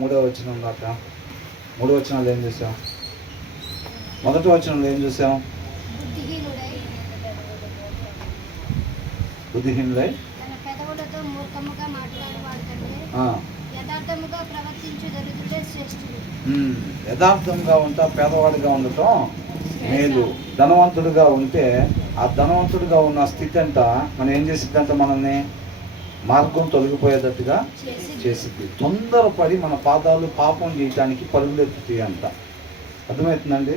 మూడో వచనం దాకా. మూడో వచనాలు ఏం చూసాం? మొదటి వచనంలో ఏం చూసాం? బుద్ధిహీనులై యథార్థంగా ఉంటా పేదవాడిగా ఉండటం మేలు. ధనవంతుడిగా ఉంటే ఆ ధనవంతుడిగా ఉన్న స్థితి అంట మనం ఏం చేసిద్దంట, మనల్ని మార్గం తొలగిపోయేటట్టుగా చేసిద్ది. తొందరపడి మన పాదాలు పాపం చేయటానికి పరుగులెత్తుతాయి అంట. అర్థమవుతుందండి?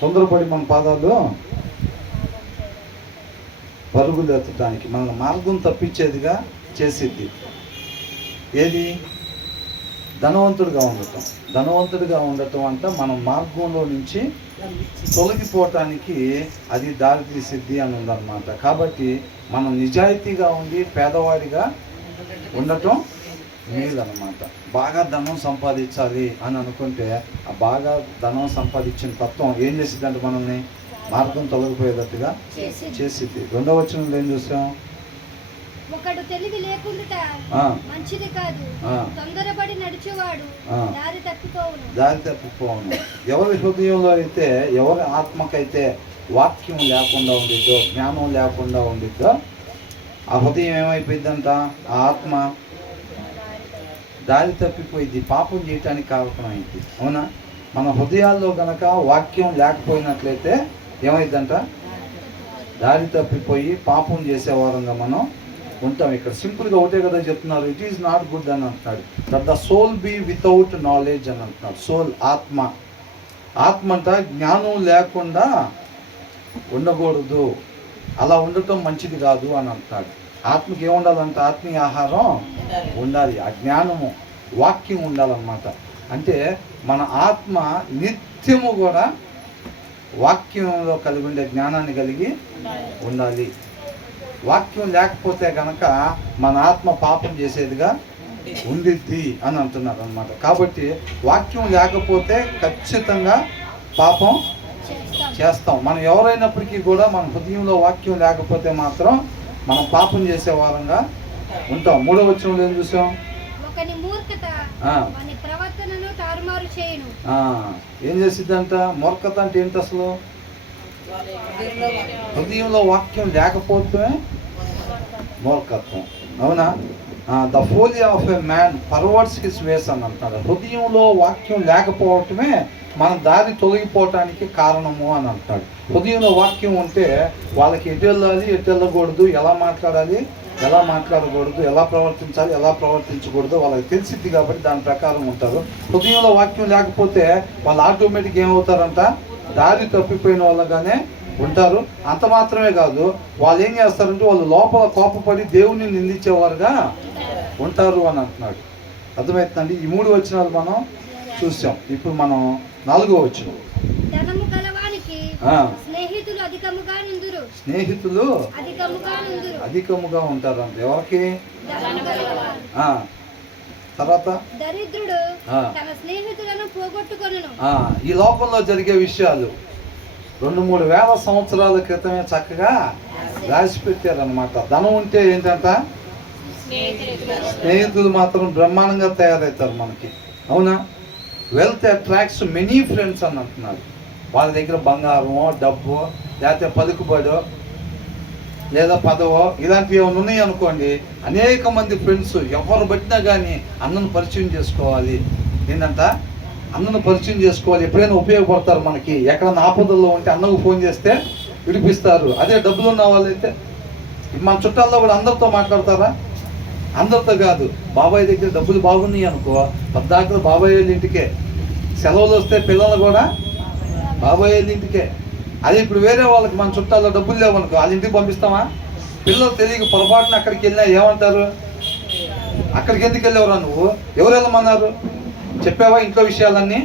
తొందరపడి మన పాదాలు పరుగులు ఎత్తడానికి మన మార్గం తప్పించేదిగా చేసిద్ది. ఏది? ధనవంతుడిగా ఉండటం. ధనవంతుడిగా ఉండటం అంట మన మార్గంలో నుంచి తొలగిపోవటానికి అది దారి తీసిద్ది అని ఉందన్నమాట. కాబట్టి మనం నిజాయితీగా ఉండి పేదవాడిగా ఉండటం మేలు అన్నమాట. బాగా ధనం సంపాదించాలి అని అనుకుంటే ఆ బాగా ధనం సంపాదించిన తత్వం ఏం చేసిద్దంటే మనల్ని మార్గం తొలగిపోయేటట్టుగా చేసిద్ది. రెండవ వచనంలో ఏం చూసాం? ఒకడు తెలివి లేకుండా మంచిది కాదు, తొందరపడి నడిచేవాడు దారి తప్పిపోవును. ఎవరి హృదయంలో అయితే, ఎవరి ఆత్మకైతే వాక్యం లేకుండా ఉండిద్దో, జ్ఞానం లేకుండా ఉండిద్దో, ఆ హృదయం ఏమైపోయిందంట? ఆ ఆత్మ దారి తప్పిపోయింది, పాపం చేయటానికి కారణమైంది. అవునా? మన హృదయాల్లో గనక వాక్యం లేకపోయినట్లయితే ఏమైందంట? దారి తప్పిపోయి పాపం చేసేవారంగా మనం ఉంటాం. ఇక్కడ సింపుల్గా ఒకటే కదా చెప్తున్నారు, ఇట్ ఈస్ నాట్ గుడ్ అని అంటున్నాడు. That the soul be without knowledge అని అంటున్నాడు. సోల్, ఆత్మ. ఆత్మ అంట జ్ఞానం లేకుండా ఉండకూడదు, అలా ఉండటం మంచిది కాదు అని అంటున్నాడు. ఆత్మకి ఏముండాలంట? ఆత్మీయ ఆహారం ఉండాలి, ఆ జ్ఞానము, వాక్యం ఉండాలన్నమాట. అంటే మన ఆత్మ నిత్యము కూడా వాక్యంలో కలిగి ఉండే జ్ఞానాన్ని కలిగి ఉండాలి. వాక్యం లేకపోతే కనుక మన ఆత్మ పాపం చేసేదిగా ఉండిద్ది అని అంటున్నారు అన్నమాట. కాబట్టి వాక్యం లేకపోతే ఖచ్చితంగా పాపం చేస్తాం. మనం ఎవరైనప్పటికీ కూడా మన హృదయంలో వాక్యం లేకపోతే మాత్రం మనం పాపం చేసే వారంగా ఉంటాం. మూడవ వచనంలో ఏం చూసాం? ఏం చేసిద్దంట? మూర్ఖత అంటే ఏంటి అసలు? హృదయంలో వాక్యం లేకపోతే మూర్ఖత్వం. అవునా? The Foley of a man perverts his ways అని అంటున్నాడు. హృదయంలో వాక్యం లేకపోవటమే మన దారి తొలగిపోవటానికి కారణము అని అంటున్నాడు. హృదయంలో వాక్యం ఉంటే వాళ్ళకి ఎటు వెళ్ళాలి, ఎటు వెళ్ళకూడదు, ఎలా మాట్లాడాలి, ఎలా మాట్లాడకూడదు, ఎలా ప్రవర్తించాలి, ఎలా ప్రవర్తించకూడదు వాళ్ళకి తెలిసిద్ది. కాబట్టి దాని ప్రకారం ఉంటారు. హృదయంలో వాక్యం లేకపోతే వాళ్ళు ఆటోమేటిక్గా ఏమవుతారంట? దారి తప్పిపోయిన వాళ్ళగానే ఉంటారు. అంత మాత్రమే కాదు, వాళ్ళు ఏం చేస్తారంటే వాళ్ళు లోపల కోపపడి దేవుణ్ణి నిందించేవారుగా ఉంటారు అని అంటున్నాడు. అర్థమవుతుందండి? ఈ మూడు వచనాలు మనం చూసాం. ఇప్పుడు మనం నాలుగో వచనం. స్నేహితులు అధికముగా ఉంటారంట. ఎవరికి? తర్వాత దరిద్రుడు తన స్నేహితులను పోగొట్టుకొనును. ఈ లోకంలో జరిగే విషయాలు 2-3 వేల సంవత్సరాల క్రితమే చక్కగా రాసి పెట్టారనమాట. ధనం ఉంటే ఏంటంట? స్నేహితులు మాత్రం బ్రహ్మాండంగా తయారవుతారు మనకి. అవునా? వెల్త్ అట్రాక్ట్స్ మెనీ ఫ్రెండ్స్ అని అంటున్నారు. వాళ్ళ దగ్గర బంగారమో, డబ్బు, లేకపోతే పలుకుబడో, లేదా పదవో, ఇలాంటివి ఏమైనా ఉన్నాయి అనుకోండి, అనేక మంది ఫ్రెండ్స్ ఎవరు పట్టినా కానీ అన్నను పరిచయం చేసుకోవాలి. ఏంటంట? అన్నను పరిచయం చేసుకోవాలి. ఎప్పుడైనా ఉపయోగపడతారు మనకి. ఎక్కడన్నా ఆపదల్లో ఉంటే అన్నకు ఫోన్ చేస్తే విడిపిస్తారు. అదే డబ్బులు ఉన్న వాళ్ళైతే మన చుట్టాల్లో కూడా అందరితో మాట్లాడతారా? అందరితో కాదు. బాబాయ్ దగ్గర డబ్బులు బాగున్నాయి అనుకో, పద్దాకలు బాబాయ్ వాళ్ళ ఇంటికే. సెలవులు వస్తే పిల్లలు కూడా బాబాయ్ వాళ్ళ ఇంటికే. అది ఇప్పుడు వేరే వాళ్ళకి మన చుట్టాల్లో డబ్బులు లేవనుకో, వాళ్ళ ఇంటికి పంపిస్తామా? పిల్లలు తెలియక పొరపాటున అక్కడికి వెళ్ళినా ఏమంటారు? అక్కడికి ఎందుకు వెళ్ళేవరా నువ్వు? ఎవరు వెళ్ళమన్నారు? చెప్పావా ఇంట్లో విషయాలన్నీ?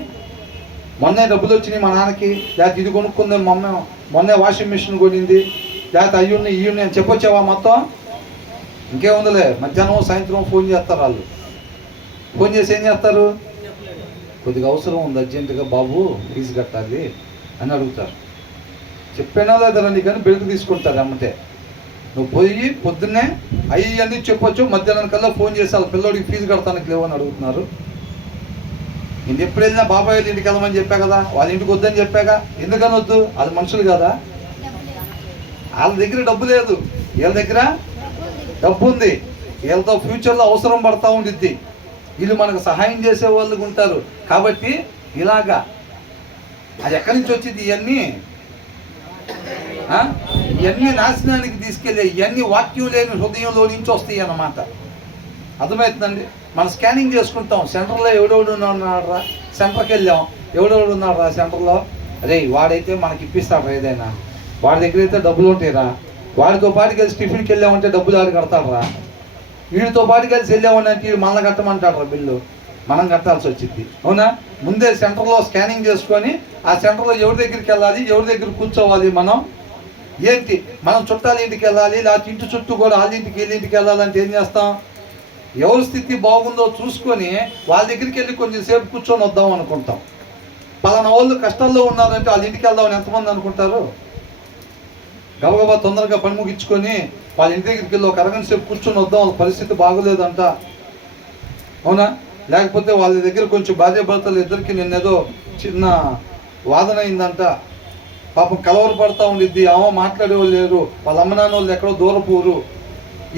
మొన్నే డబ్బులు వచ్చినాయి మా నాన్నకి, లేకపోతే ఇది కొనుక్కుంది మొన్నే వాషింగ్ మిషన్ కొనింది, లేకపోతే అయ్యున్నాయి ఇయ్యున్నాయి అని చెప్పొచ్చావా మొత్తం? ఇంకేముందిలే, మధ్యాహ్నం సాయంత్రం ఫోన్ చేస్తారు వాళ్ళు. ఫోన్ చేసి ఏం చేస్తారు? కొద్దిగా అవసరం ఉంది అర్జెంటుగా బాబు, ఫీజు కట్టాలి అని అడుగుతారు. చెప్పానా లేదా నీకు కానీ బెల్ట్ తీసుకుంటారు అమ్మటే. నువ్వు పోయి పొద్దున్నే అన్నీ చెప్పొచ్చు, మధ్యాహ్నం కల్లా ఫోన్ చేసి వాళ్ళ పిల్లోడికి ఫీజు కడతానికి లేవని అడుగుతున్నారు. నేను ఎప్పుడు వెళ్ళినా బాబాయ్ వాళ్ళ ఇంటికి వెళ్ళమని చెప్పా కదా, వాళ్ళ ఇంటికి వద్దని చెప్పాక. ఎందుకని వద్దు? అది మనుషులు కదా, వాళ్ళ దగ్గర డబ్బు లేదు, వీళ్ళ దగ్గర డబ్బు ఉంది. వీళ్ళతో ఫ్యూచర్లో అవసరం పడతా ఉండిద్ది. వీళ్ళు మనకు సహాయం చేసే వాళ్ళు ఉంటారు. కాబట్టి ఇలాగా అది ఎక్కడి నుంచి వచ్చింది? ఇవన్నీ నాశనానికి తీసుకెళ్ళే, ఇవన్నీ వాక్యం లేని హృదయంలో నుంచి వస్తాయి అన్నమాట. అర్థమవుతుందండి? మనం స్కానింగ్ చేసుకుంటాం. సెంటర్లో ఎవడెవడు ఉన్నాడు రా, సెంటర్కి వెళ్ళాం, ఎవడెవడు ఉన్నాడు రా సెంటర్లో, అరే వాడైతే మనకి ఇప్పిస్తాడు రా ఏదైనా, వాడి దగ్గర అయితే డబ్బులు ఉంటాయిరా, వాడితో పాటు కలిసి టిఫిన్కి వెళ్ళామంటే డబ్బులు ఆడు కడతాడు రా, వీడితో పాటు కలిసి వెళ్ళామంటే వీడు మనల్ని కట్టమంటాడు రా బిల్లు, మనం కట్టాల్సి వచ్చింది. అవునా? ముందే సెంటర్లో స్కానింగ్ చేసుకొని ఆ సెంటర్లో ఎవరి దగ్గరికి వెళ్ళాలి, ఎవరి దగ్గర కూర్చోవాలి, మనం ఏంటి, మనం చుట్టాల ఇంటికి వెళ్ళాలి, లేకపోతే ఇంటి చుట్టూ కూడా వాళ్ళ ఇంటికి వీళ్ళ ఇంటికి వెళ్ళాలంటే ఏం చేస్తాం? ఎవరి స్థితి బాగుందో చూసుకొని వాళ్ళ దగ్గరికి వెళ్ళి కొంచెం సేపు కూర్చొని వద్దాం అనుకుంటాం. పలానా వాళ్ళు కష్టాల్లో ఉన్నారంటే వాళ్ళ ఇంటికి వెళ్దామని ఎంతమంది అనుకుంటారు? గబగబా తొందరగా పని ముగించుకొని వాళ్ళ ఇంటి దగ్గరికి వెళ్ళి ఒక అరగంట సేపు కూర్చొని వద్దాం, వాళ్ళ పరిస్థితి బాగోలేదంట. అవునా? లేకపోతే వాళ్ళ దగ్గర కొంచెం భార్య భర్తలు ఇద్దరికి నిన్నేదో చిన్న వాదన అయిందంట, పాపం కలవరపడతా ఉండిద్ది, మాట్లాడేవాళ్ళు లేరు, వాళ్ళ అమ్మ నాన్న వాళ్ళు ఎక్కడో దూరపు ఊరు,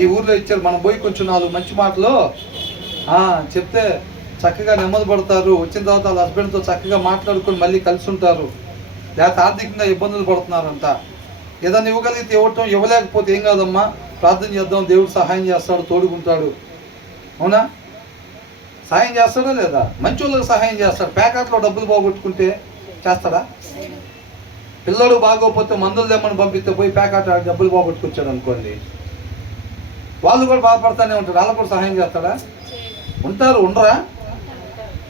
ఈ ఊర్లో ఇచ్చారు, మనం పోయి కొంచెం 4 మంచి మాటలు చెప్తే చక్కగా నెమ్మది పడతారు, వచ్చిన తర్వాత వాళ్ళ హస్బెండ్తో చక్కగా మాట్లాడుకొని మళ్ళీ కలిసి ఉంటారు. లేకపోతే ఆర్థికంగా ఇబ్బందులు పడుతున్నారంట. ఏదైనా ఇవ్వగలిగితే ఇవ్వటం, ఇవ్వలేకపోతే ఏం కాదమ్మా, ప్రార్థన చేద్దాం, దేవుడు సహాయం చేస్తాడు, తోడుకుంటాడు. అవునా? సహాయం చేస్తాడా లేదా? మంచి వాళ్ళకి సహాయం చేస్తాడు. ప్యాకెట్లో డబ్బులు పోగొట్టుకుంటే చేస్తాడా? పిల్లడు బాగోకపోతే మందులు తెమ్మని పంపిస్తే పోయి ప్యాకెట్ డబ్బులు పోగొట్టుకొచ్చాడు అనుకోండి, వాళ్ళు కూడా బాధపడతానే ఉంటారు, వాళ్ళకు కూడా సహాయం చేస్తాడా? ఉంటారు, ఉండరా?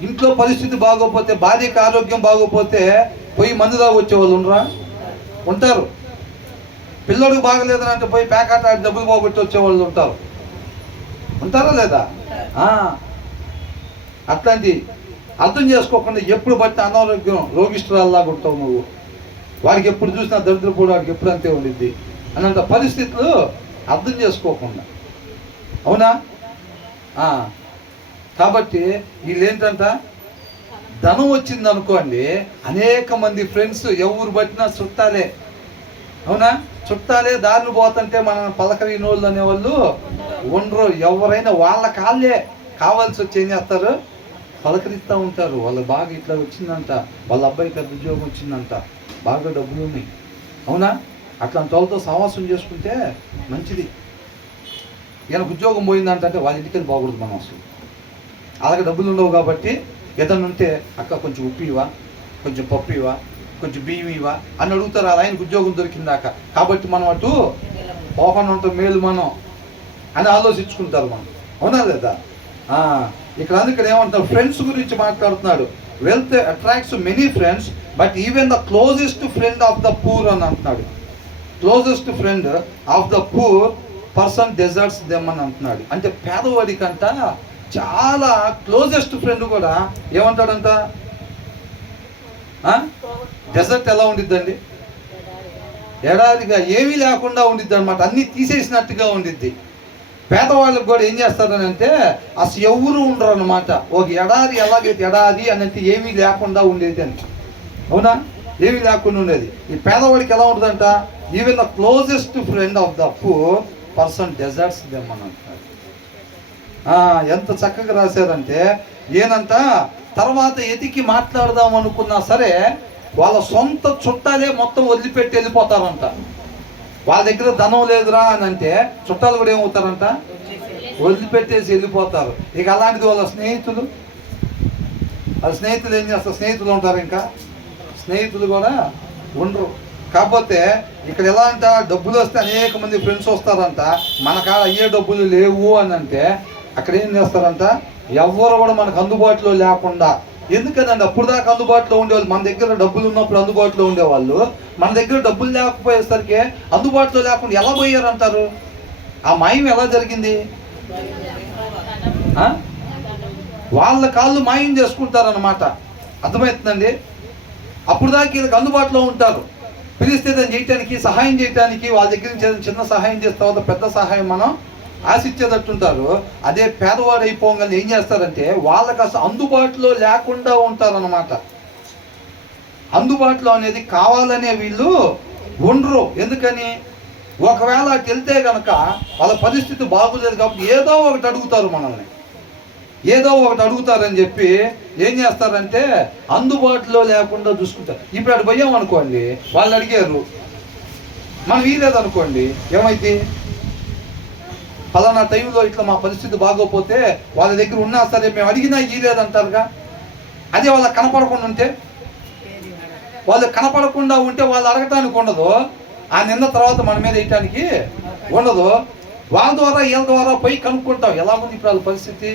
ఇంట్లో పరిస్థితి బాగోపోతే, భార్యకి ఆరోగ్యం బాగోపోతే పోయి మందు దాకా వచ్చేవాళ్ళు ఉండరా? ఉంటారు. పిల్లడికి బాగలేదని అంటే పోయి ప్యాకెట్ డబ్బులు పోగొట్టి వచ్చేవాళ్ళు ఉంటారు. ఉంటారా లేదా? అట్లాంటి అర్థం చేసుకోకుండా ఎప్పుడు బట్టి అనారోగ్యం రోగిష్ఠురాల్లాగా ఉంటావు నువ్వు. వాడికి ఎప్పుడు చూసినా దరిద్రపోడు, వాడికి ఎప్పుడు అంతే ఉండిద్ది అన్నంత పరిస్థితులు అర్థం చేసుకోకుండా. అవునా? కాబట్టి వీళ్ళు ఏంటంట, ధనం వచ్చింది అనుకోండి, అనేక మంది ఫ్రెండ్స్ ఎవరు పట్టినా చుట్టాలే. అవునా? చుట్టాలే. దారిని పోతుంటే మనం పలకరిన వాళ్ళు అనేవాళ్ళు ఉండరు. ఎవరైనా వాళ్ళ కాళ్ళే కావాల్సి వచ్చి ఏం చేస్తారు, పలకరిస్తూ ఉంటారు. వాళ్ళు బాగా ఇట్లా వచ్చిందంట, వాళ్ళ అబ్బాయి పెద్ద ఉద్యోగం వచ్చిందంట, బాగా డబ్బులు ఉన్నాయి. అవునా? అట్లాంటి వాళ్ళతో సహవాసం చేసుకుంటే మంచిది. ఈయనకు ఉద్యోగం పోయిందంటే వాళ్ళ ఇంటికి వెళ్ళి పోకూడదు మనం అసలు. అలాగే డబ్బులు ఉండవు కాబట్టి ఏదన్నా ఉంటే, అక్క కొంచెం ఉప్పు ఇవా, కొంచెం పప్పు ఇవా, కొంచెం బియ్యం ఇవా అని అడుగుతారు. అలా ఆయనకు ఉద్యోగం దొరికిందాక. కాబట్టి మనం అటు పోకుండా ఉంటాం, మేలు మనం అని ఆలోచించుకుంటారు మనం. అవునా లేదా? ఇక్కడ అందుకని ఏమంటారు, ఫ్రెండ్స్ గురించి మాట్లాడుతున్నాడు. Wealth attracts many friends but even the closest friend of the poor అని అంటున్నాడు. Closest friend of the poor person deserts them అని అంటున్నాడు. అంటే పేదవాడి కంట చాలా క్లోజెస్ట్ ఫ్రెండ్ కూడా ఏమంటాడంట, డెజర్ట్ ఎలా ఉండిద్దండి? ఎడారిగా ఏమీ లేకుండా ఉండిద్ది అనమాట, అన్నీ తీసేసినట్టుగా ఉండిద్ది. పేదవాళ్ళకి కూడా ఏం చేస్తారని అంటే అసలు ఎవరు ఉండరు అనమాట. ఒక ఎడారి ఎలాగైతే ఎడారి అని అంటే ఏమీ లేకుండా ఉండేది అని. అవునా? ఏమీ లేకుండా ఉండేది. ఈ పేదవాడికి ఎలా ఉంటుందంట, even the closest friend of the poor person deserts them అని అంటారు. ఎంత చక్కగా రాశారంటే, ఏనంట తర్వాత ఎతికి మాట్లాడదాం అనుకున్నా సరే వాళ్ళ సొంత చుట్టాలే మొత్తం వదిలిపెట్టి వెళ్ళిపోతారంట. వాళ్ళ దగ్గర ధనం లేదురా అని అంటే చుట్టాలు కూడా ఏమవుతారంట, వదిలిపెట్టేసి వెళ్ళిపోతారు. ఇక అలాంటిది వాళ్ళ స్నేహితులు ఏం చేస్తారు? స్నేహితులు ఉంటారు, ఇంకా స్నేహితులు కూడా ఉండరు. కాకపోతే ఇక్కడ ఎలా అంట, డబ్బులు వస్తే అనేక మంది ఫ్రెండ్స్ వస్తారంట, మన కాడ అయ్యే డబ్బులు లేవు అని అంటే అక్కడ ఏం చేస్తారంట, ఎవరు కూడా మనకు అందుబాటులో లేకుండా. ఎందుకనండి, అప్పుడు దాకా అందుబాటులో ఉండేవాళ్ళు, మన దగ్గర డబ్బులు ఉన్నప్పుడు అందుబాటులో ఉండేవాళ్ళు, మన దగ్గర డబ్బులు లేకపోయేసరికి అందుబాటులో లేకుండా ఎలా పోయారంటారు? ఆ మాయం ఎలా జరిగింది? వాళ్ళ కాళ్ళు మాయం చేసుకుంటారన్నమాట. అర్థమవుతుందండి? అప్పుడు దాకా వీళ్ళకి అందుబాటులో ఉంటారు, పిలిస్తే దాన్ని చేయటానికి, సహాయం చేయటానికి. వాళ్ళ దగ్గర నుంచి చిన్న సహాయం చేసిన తర్వాత పెద్ద సహాయం మనం ఆశించేటట్టుంటారు. అదే పేదవాడు అయిపోగానే ఏం చేస్తారంటే వాళ్ళకి అసలు అందుబాటులో లేకుండా ఉంటారన్నమాట. అందుబాటులో అనేది కావాలనే వీళ్ళు ఉండరు. ఎందుకని? ఒకవేళ అటు వెళ్తే కనుక వాళ్ళ పరిస్థితి బాగులేదు కాబట్టి ఏదో ఒకటి అడుగుతారు మనల్ని, ఏదో ఒకటి అడుగుతారని చెప్పి ఏం చేస్తారంటే అందుబాటులో లేకుండా చూసుకుంటారు. ఇప్పుడు అటు పోయాం అనుకోండి, వాళ్ళు అడిగారు, మనం ఇలేదు అనుకోండి, ఏమైంది? ఫలానా టైంలో ఇట్లా మా పరిస్థితి బాగోపోతే వాళ్ళ దగ్గర ఉన్నా సరే మేము అడిగినా ఇలేదంటారుగా. అదే వాళ్ళకి కనపడకుండా ఉంటే, వాళ్ళు కనపడకుండా ఉంటే వాళ్ళు అడగటానికి ఉండదు, ఆ నిన్న తర్వాత మన మీద వేయటానికి ఉండదు. వాళ్ళ ద్వారా వీళ్ళ ద్వారా పోయి కనుక్కుంటాం, ఎలా ఉంది ఇప్పుడు వాళ్ళ పరిస్థితి,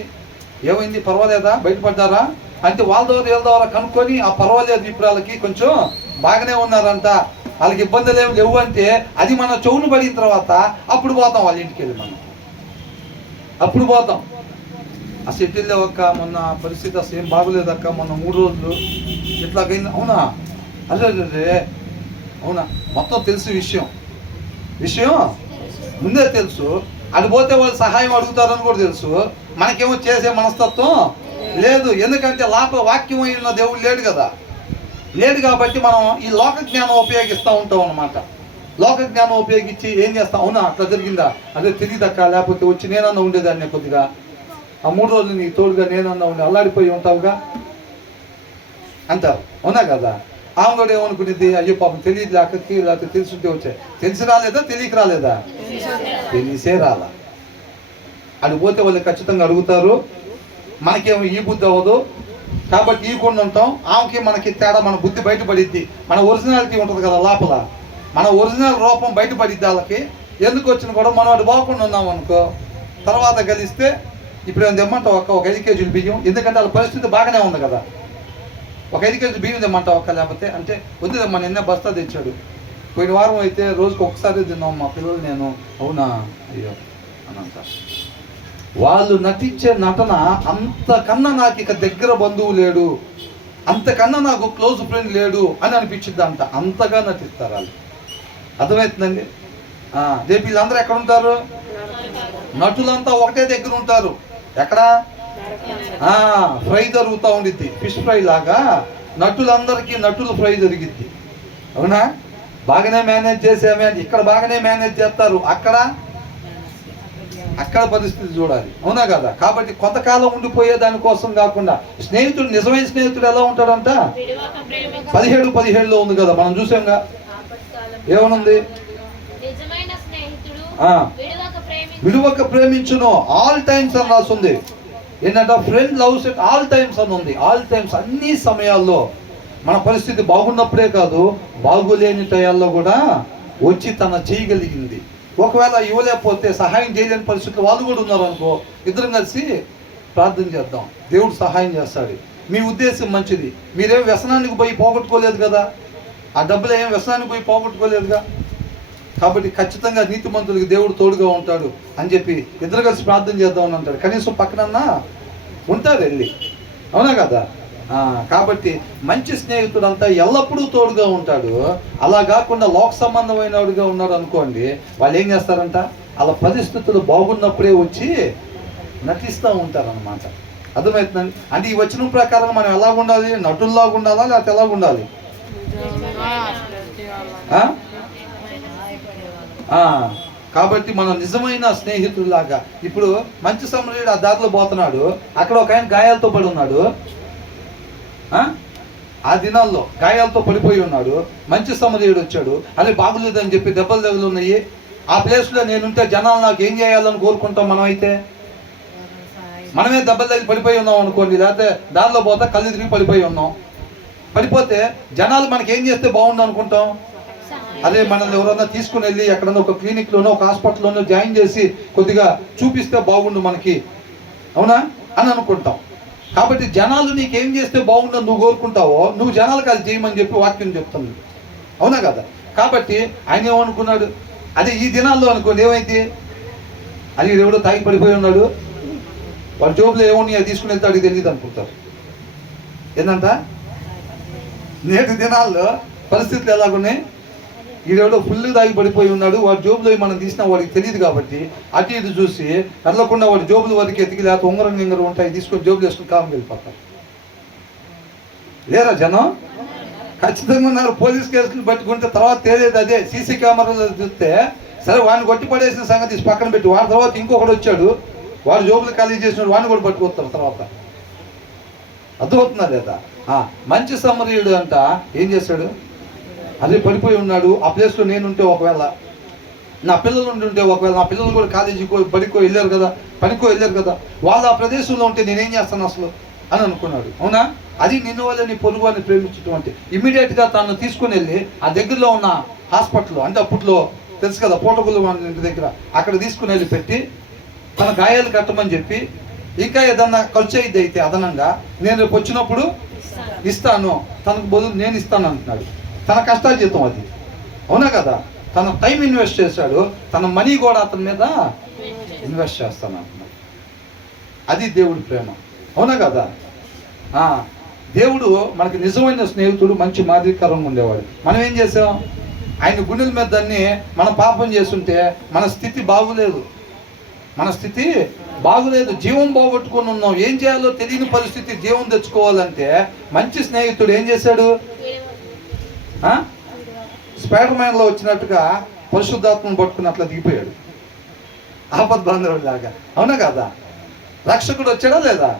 ఏమైంది, పర్వాలేదా, బయటపడ్డారా అంటే వాళ్ళ ద్వారా వీళ్ళ ద్వారా కనుక్కొని ఆ పర్వాలేదు ఇప్పుడు వాళ్ళకి కొంచెం బాగానే ఉన్నారంట, వాళ్ళకి ఇబ్బందులు ఏమి లేవు అంటే అది మన చెవును పడిన తర్వాత అప్పుడు పోతాం వాళ్ళ ఇంటికి వెళ్ళి, మనం అప్పుడు పోతాం. ఆ సెటిల్లో ఒక్క మొన్న పరిస్థితి అసలు ఏం బాగోలేదక్క, మొన్న 3 రోజులు ఇట్లాగైంది. అవునా? అదే అవునా? మొత్తం తెలుసు, విషయం ముందే తెలుసు. అది పోతే వాళ్ళు సహాయం అడుగుతారని కూడా తెలుసు. మనకేమో చేసే మనస్తత్వం లేదు. ఎందుకంటే లోపల వాక్యం అయిన దేవుడు లేడు కదా, లేడు కాబట్టి మనం ఈ లోక జ్ఞానం ఉపయోగిస్తూ ఉంటాం అన్నమాట. లోక జ్ఞానం ఉపయోగించి ఏం చేస్తాం, అవునా అట్లా జరిగిందా, అదే తెలియదక్క, లేకపోతే వచ్చి నేనన్నా ఉండేదాన్ని కొద్దిగా, ఆ 3 రోజులు నీకు తోడుగా నేనన్నా ఉండి అల్లాడిపోయి ఉంటావుగా అంటారు. అవునా కదా? ఆమె కూడా ఏమనుకునేది, అయ్యో పాపం తెలియదు అక్కడికి, లేకపోతే తెలుసుంటే వచ్చాయి. తెలిసి రాలేదా, తెలియక రాలేదా? తెలిసే రాలా. అది పోతే వాళ్ళు ఖచ్చితంగా అడుగుతారు. మనకేమో ఈ బుద్ధి అవ్వదు కాబట్టి ఈకుండా ఉంటాం. ఆమెకి మనకి తేడా, మన బుద్ధి బయటపడిద్ది, మన ఒరిజినాలిటీ ఉంటుంది కదా లోపల, మన ఒరిజినల్ రూపం బయటపడిద్ది వాళ్ళకి. ఎందుకు వచ్చిన కూడా మనం అటు పోకుండా ఉన్నాం అనుకో, తర్వాత కలిస్తే ఇప్పుడు ఏం తెమ్మంటావు ఒక 5 కేజీలు బియ్యం, ఎందుకంటే వాళ్ళ పరిస్థితి బాగానే ఉంది కదా, ఒక 5 కేజీలు బియ్యం తెమ్మంటావు ఒక్క, లేకపోతే అంటే వద్దుదమ్మా నిన్నే బస్తా తెచ్చాడు, పోయిన వారం అయితే రోజుకి ఒకసారి తిన్నాం మా పిల్లలు నేను. అవునా, అయ్యో అని అంటారు. వాళ్ళు నటించే నటన అంతకన్నా నాకు ఇక దగ్గర బంధువు లేడు, అంతకన్నా నాకు క్లోజ్ ఫ్రెండ్ లేడు అని అనిపించింది అంట, అంతగా నటిస్తారు వాళ్ళు. అర్థమవుతుందండి? రేపు వీళ్ళందరూ ఎక్కడ ఉంటారు? నటులంతా ఒకటే దగ్గర ఉంటారు. ఎక్కడ? ఫ్రై జరుగుతూ ఉండిద్ది, ఫిష్ ఫ్రై లాగా నటులందరికీ నటులు ఫ్రై జరిగిద్ది. అవునా? బాగానే మేనేజ్ చేసామే అని ఇక్కడ బాగానే మేనేజ్ చేస్తారు, అక్కడ పరిస్థితి చూడాలి. అవునా కదా? కాబట్టి కొంతకాలం ఉండిపోయే దానికోసం కాకుండా స్నేహితుడు, నిజమైన స్నేహితుడు ఎలా ఉంటాడంట 17:17లో ఉంది కదా, మనం చూసాంగా. ఏమనుంది? విడువక ప్రేమించును ఆల్ టైమ్స్ అని రాస్తుంది. ఏంటంటే friend loves at all times అని ఉంది. ఆల్ టైమ్స్, అన్ని సమయాల్లో. మన పరిస్థితి బాగున్నప్పుడే కాదు, బాగులేని టయాల్లో కూడా వచ్చి తన చేయగలిగింది. ఒకవేళ ఇవ్వలేకపోతే, సహాయం చేయలేని పరిస్థితులు వాళ్ళు కూడా ఉన్నారు అనుకో, ఇద్దరం కలిసి ప్రార్థన చేద్దాం, దేవుడు సహాయం చేస్తాడు. మీ ఉద్దేశం మంచిది, మీరేం వ్యసనానికి పోయి పోగొట్టుకోలేదు కదా, ఆ డబ్బులు ఏం వ్యసనానికి పోయి పోగొట్టుకోలేదుగా. కాబట్టి ఖచ్చితంగా నీతిమంతులకి దేవుడు తోడుగా ఉంటాడు అని చెప్పి ఇద్దరు కలిసి ప్రార్థన చేద్దామని అంటాడు. కనీసం పక్కనన్నా ఉంటారు వెళ్ళి. అవునా కదా? కాబట్టి మంచి స్నేహితుడు అంతా ఎల్లప్పుడూ తోడుగా ఉంటాడు. అలా కాకుండా లోక సంబంధమైనవాడుగా ఉన్నాడు అనుకోండి, వాళ్ళు ఏం చేస్తారంట, అలా పరిస్థితులు బాగున్నప్పుడే వచ్చి నటిస్తూ ఉంటారన్నమాట. అర్థమవుతుందండి? అంటే ఈ వచనం ప్రకారం మనం ఎలా ఉండాలి? నటుల్లాగా ఉండాలా, లేకపోతే ఎలాగ ఉండాలి? కాబట్టి మనం నిజమైన స్నేహితుల్లాగా. ఇప్పుడు మంచి సమరుడు ఆ దారిలో పోతున్నాడు, అక్కడ ఒక ఆయన గాయాలతో పడి ఉన్నాడు. ఆ దినాల్లో గాయాలతో పడిపోయి ఉన్నాడు. మంచి సమరయుడు వచ్చాడు, అది బాగులేదని చెప్పి దెబ్బలు దెబ్బలు ఉన్నాయి. ఆ ప్లేస్లో నేనుంటే జనాలు నాకు ఏం చేయాలని కోరుకుంటాం. మనమే దెబ్బలు తగిలి పడిపోయి ఉన్నాం అనుకోండి, లేకపోతే దారిలో పోతే కళ్ళు తిరిగి పడిపోయి ఉన్నాం. పడిపోతే జనాలు మనకి ఏం చేస్తే బాగుండు అనుకుంటాం. అదే మనల్ని ఎవరన్నా తీసుకుని వెళ్ళి ఎక్కడన్నా ఒక క్లినిక్లోనో ఒక హాస్పిటల్లోనో జాయిన్ చేసి కొద్దిగా చూపిస్తే బాగుండు మనకి, అవునా అని అనుకుంటాం. కాబట్టి జనాలు నీకేం చేస్తే బాగుండని నువ్వు కోరుకుంటావో, నువ్వు జనాలకు అది చేయమని చెప్పి వాక్యం చెప్తుంది. అవునా కదా? కాబట్టి ఆయన ఏమనుకున్నాడు, అదే ఈ దినాల్లో అనుకోండి ఏమైంది, అది ఎవడో తాగి పడిపోయి ఉన్నాడు, వాడి జోబులో ఏమో తీసుకుని వెళ్తాడు తెలియదు అనుకుంటారు. ఏంటంట నేటి దినాల్లో పరిస్థితులు ఎలాగున్నాయి? ఈడెవడో ఫుల్ తాగి పడిపోయి ఉన్నాడు, వాడి జోబులో మనం తీసినా వాడికి తెలియదు కాబట్టి అటు ఇటు చూసి కదలకుండా వాడి జోబుల వరకు ఎతికి లేకపోతే ఉంగరం గింగరం ఉంటాయి తీసుకొని జోబులు వేసుకుని కామకి వెళ్ళిపోతారు. లేరా జనం? ఖచ్చితంగా ఉన్నారు. పోలీస్ కేసులు పట్టుకుంటే తర్వాత తేలేది అదే. సీసీ కెమెరాలో చూస్తే సరే వాడిని కొట్టి పడేసిన సంగతి తీసి పక్కన పెట్టి వాడి తర్వాత ఇంకొకటి వచ్చాడు, వాడు జోబులు ఖాళీ చేసినాడు, వాడిని కూడా పట్టుకొస్తారు తర్వాత. అర్థమవుతున్నా లేదా? మంచి సమరయుడు అంట ఏం చేశాడు? అదే పడిపోయి ఉన్నాడు, ఆ ప్లేస్లో నేనుంటే ఒకవేళ, నా పిల్లలు ఉంటే ఒకవేళ, నా పిల్లలు కూడా కాలేజీకో బడికో వెళ్ళారు కదా, పనికో వెళ్ళారు కదా, వాళ్ళు ఆ ప్రదేశంలో ఉంటే నేనేం చేస్తాను అసలు అని అనుకున్నాడు. అవునా? అది నిన్ను వల్ల నీ పొరుగు అని ప్రేమించడం అంటే. ఇమ్మీడియట్గా తను తీసుకుని వెళ్ళి ఆ దగ్గరలో ఉన్న హాస్పిటల్, అంటే అప్పట్లో తెలుసు కదా పూటగుళ్ళు వాళ్ళ ఇంటి దగ్గర, అక్కడ తీసుకుని వెళ్ళి పెట్టి తన గాయాలు కట్టమని చెప్పి, ఇంకా ఏదన్నా ఖర్చు అయింది అయితే అదనంగా నేను రేపు వచ్చినప్పుడు ఇస్తాను, తనకు బదులు నేను ఇస్తాను అంటున్నాడు. తన కష్టార్జితం అది. అవునా కదా? తన టైం ఇన్వెస్ట్ చేశాడు, తన మనీ కూడా అతని మీద ఇన్వెస్ట్ చేస్తాను అంటున్నాడు. అది దేవుడి ప్రేమ. అవునా కదా? దేవుడు మనకి నిజమైన స్నేహితుడు, మంచి మాదిరికరంగా ఉండేవాడు. మనం ఏం చేసాం? ఆయన గుండెల మీద దాన్ని మనం పాపం చేస్తుంటే మన స్థితి బాగులేదు, మన స్థితి బాగులేదు, జీవం పోగొట్టుకొని ఉన్నాం. ఏం చేయాలో తెలియని పరిస్థితి. జీవం తెచ్చుకోవాలంటే మంచి స్నేహితుడు ఏం చేశాడు? స్పైడర్ మ్యాన్లో వచ్చినట్టుగా పరిశుద్ధాత్మను పట్టుకుని అట్లా దిగిపోయాడు, ఆపద్ బాంధవుడి లాగా. అవునా కదా? రక్షకుడు వచ్చాడా లేదా?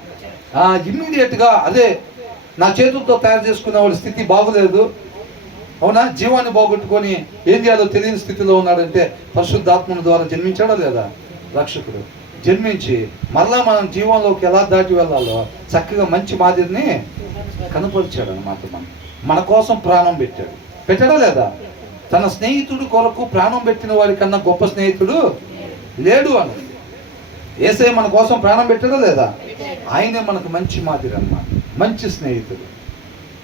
ఇమ్మీడియట్గా అదే నా చేతులతో తయారు చేసుకునే వాడి స్థితి బాగులేదు. అవునా? జీవాన్ని బాగొట్టుకొని ఏం చేయాలో తెలియని స్థితిలో ఉన్నాడంటే పరిశుద్ధాత్మను ద్వారా జన్మించాడా లేదా రక్షకుడు? జన్మించి మరలా మనం జీవంలోకి ఎలా దాటి వెళ్ళాలో చక్కగా మంచి మాదిరిని కనపరిచాడు అన్నమాట. మన కోసం ప్రాణం పెట్టాడా లేదా? తన స్నేహితుడు కొరకు ప్రాణం పెట్టిన వాడి కన్నా గొప్ప స్నేహితుడు లేడు అని. యేసయ్య మన కోసం ప్రాణం పెట్టాడా లేదా? ఆయనే మనకు మంచి మాదిరి అన్నమాట, మంచి స్నేహితుడు.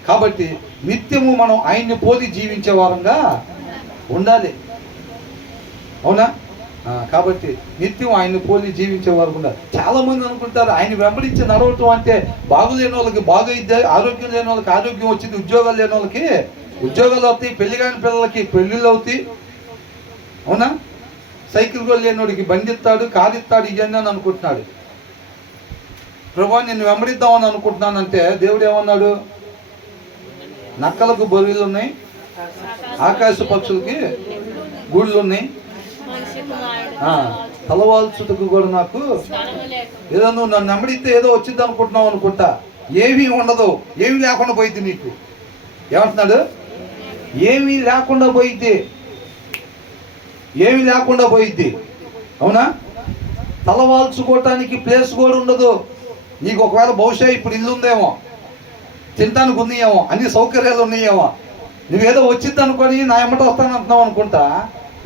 కాబట్టి నిత్యము మనం ఆయన్ని పోలి జీవించే వారంగా ఉండాలి. అవునా? కాబట్టి నిత్యం ఆయన్ని పోలి జీవించే వారు ఉండాలి. చాలా మంది అనుకుంటారు ఆయన వెంబడించి నడవటం అంటే బాగులేని వాళ్ళకి బాగైద్ది, ఆరోగ్యం లేని వాళ్ళకి ఆరోగ్యం వచ్చింది, ఉద్యోగాలు లేని వాళ్ళకి ఉద్యోగాలు అవుతాయి, పెళ్లి కాని పిల్లలకి పెళ్ళిళ్ళు అవుతాయి. అవునా? సైకిల్ కూడా లేనివాడికి బండి ఇస్తాడు, కారు ఇస్తాడు, ఇవన్నీ అని అనుకుంటున్నాడు. ప్రభువా నిన్ను వెంబడిద్దామని అనుకుంటున్నానంటే దేవుడు ఏమన్నాడు? నక్కలకు బొరియలు ఉన్నాయి, ఆకాశ పక్షులకి గూళ్ళు ఉన్నాయి, తలవాల్చుటకు కూడా నాకు ఏదో నువ్వు నన్ను వెంబడిస్తే ఏదో వచ్చింది అనుకుంటున్నావు అనుకుంటా. ఏమీ ఉండదు, ఏమీ లేకుండా పోయింది నీకు. ఏమంటున్నాడు? ఏమీ లేకుండా పోయిద్ది, ఏమీ లేకుండా పోయిద్ది. అవునా? తలవాల్చుకోవటానికి ప్లేస్ కూడా ఉండదు నీకు. ఒకవేళ బహుశా ఇప్పుడు ఇల్లు ఉందేమో, తినడానికి ఉన్నాయేమో, అన్ని సౌకర్యాలు ఉన్నాయేమో, నువ్వేదో వచ్చింది అనుకొని నా ఎమ్మట వస్తానంటున్నావు అనుకుంటా.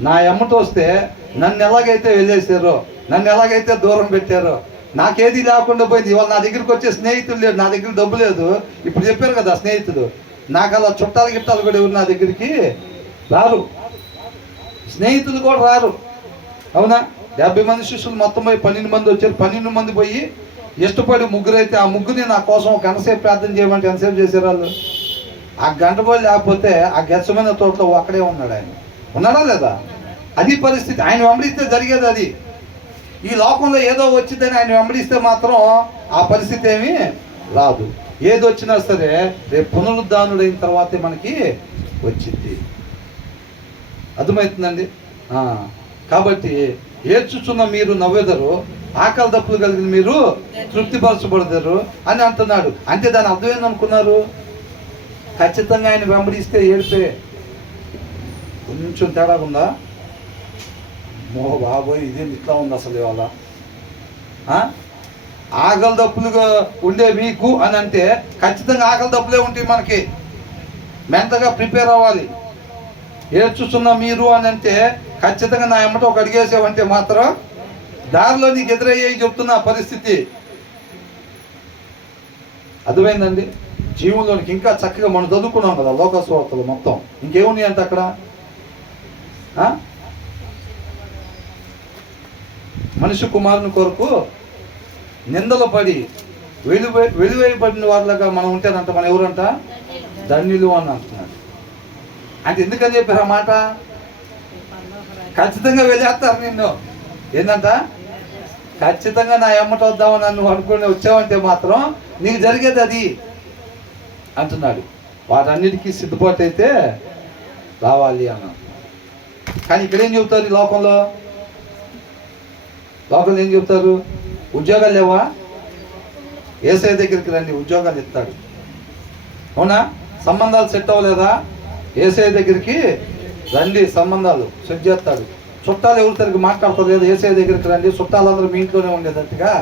నా ఎమ్మట వస్తే నన్ను ఎలాగైతే వెళ్ళేసారో, నన్ను ఎలాగైతే దూరం పెట్టారో, నాకేది లేకుండా పోయింది. ఇవాళ నా దగ్గరికి వచ్చే స్నేహితులు లేడు, నా దగ్గర డబ్బు లేదు. ఇప్పుడు చెప్పారు కదా స్నేహితుడు, నాకు అలా చుట్టాలు గిట్టాలు కూడా ఎవరు నా దగ్గరికి రారు, స్నేహితులు కూడా రారు. అవునా? 50 మంది శిష్యులు మొత్తం పోయి 12 మంది వచ్చారు. 12 మంది పోయి ఇష్టపడి ముగ్గురైతే ఆ ముగ్గురిని నా కోసం ఒక గంటసేపు ప్రార్థన చేయమంటే ఎంతసేపు చేశారు వాళ్ళు? ఆ గంట పోయి లేకపోతే ఆ గెచ్చమైన తోటలో అక్కడే ఉన్నాడు ఆయన. ఉన్నాడా లేదా? అది పరిస్థితి. ఆయన వెంబడిస్తే జరిగేది అది. ఈ లోకంలో ఏదో వచ్చిందని ఆయన వెంబడిస్తే మాత్రం ఆ పరిస్థితి ఏమీ రాదు. ఏది వచ్చినా సరే రేపు పునరుద్ధానుడైన తర్వాతే మనకి వచ్చింది. అర్థమవుతుందండి? కాబట్టి ఏడ్చుచున్న మీరు నవ్వెదరు, ఆకలి దప్పులు కలిగిన మీరు తృప్తిపరచబడతారు అని అంటున్నాడు. అంటే దాని అర్థం ఏందనుకున్నారు? ఖచ్చితంగా ఆయన వెంబడిస్తే ఏడిపే. కొంచెం తేడా ఉందా? మో బాబోయ్ ఇదేం ఇట్లా ఉంది అసలు ఇవాళ. ఆకలి దప్పులుగా ఉండే మీకు అని అంటే ఖచ్చితంగా ఆకలి దప్పులే ఉంటాయి మనకి. మెంతగా ప్రిపేర్ అవ్వాలి. ఏడ్చుస్తున్న మీరు అని అంటే ఖచ్చితంగా నా ఎమ్మట ఒక అడిగేసావంటే మాత్రం దారిలో నీకు ఎదురయ్యాయి చెప్తున్న పరిస్థితి. అర్థమైందండి? జీవంలోనికి ఇంకా చక్కగా మనం చదువుకున్నాం కదా లోకస్వార్తలు మొత్తం. ఇంకేమున్నాయి అంటే అక్కడ మనిషి కుమారుని కొరకు నిందలు పడి వెలివేయబడిన వాళ్ళగా మనం ఉంటేనంట మనం ఎవరంట ధన్యులు అని అంటున్నాడు. అంటే ఎందుకని చెప్పారు ఆ మాట? ఖచ్చితంగా వెళ్ళేస్తారు నిన్ను. ఏంటంట, ఖచ్చితంగా నా ఎమ్మట వద్దామని నన్ను అనుకుని వచ్చావంటే మాత్రం నీకు జరిగేది అది అంటున్నాడు. వాటన్నిటికీ సిద్ధపాటు అయితే రావాలి అన్న. కానీ ఇక్కడ ఏం చెబుతారు, ఈ లోకంలో ఏం చెబుతారు? ఉద్యోగాలు లేవా? ఏసఐ దగ్గరికి రండి, ఉద్యోగాలు ఇస్తాడు. అవునా? సంబంధాలు సెట్ అవ్వలేదా? ఏసఐ దగ్గరికి రండి, సంబంధాలు సెట్ చేస్తాడు. చుట్టాలు ఎవరి దగ్గరికి మాట్లాడతారు లేదా? ఏసఐ దగ్గరికి రండి, చుట్టాలందరూ మీ ఇంట్లోనే ఉండేటట్టుగా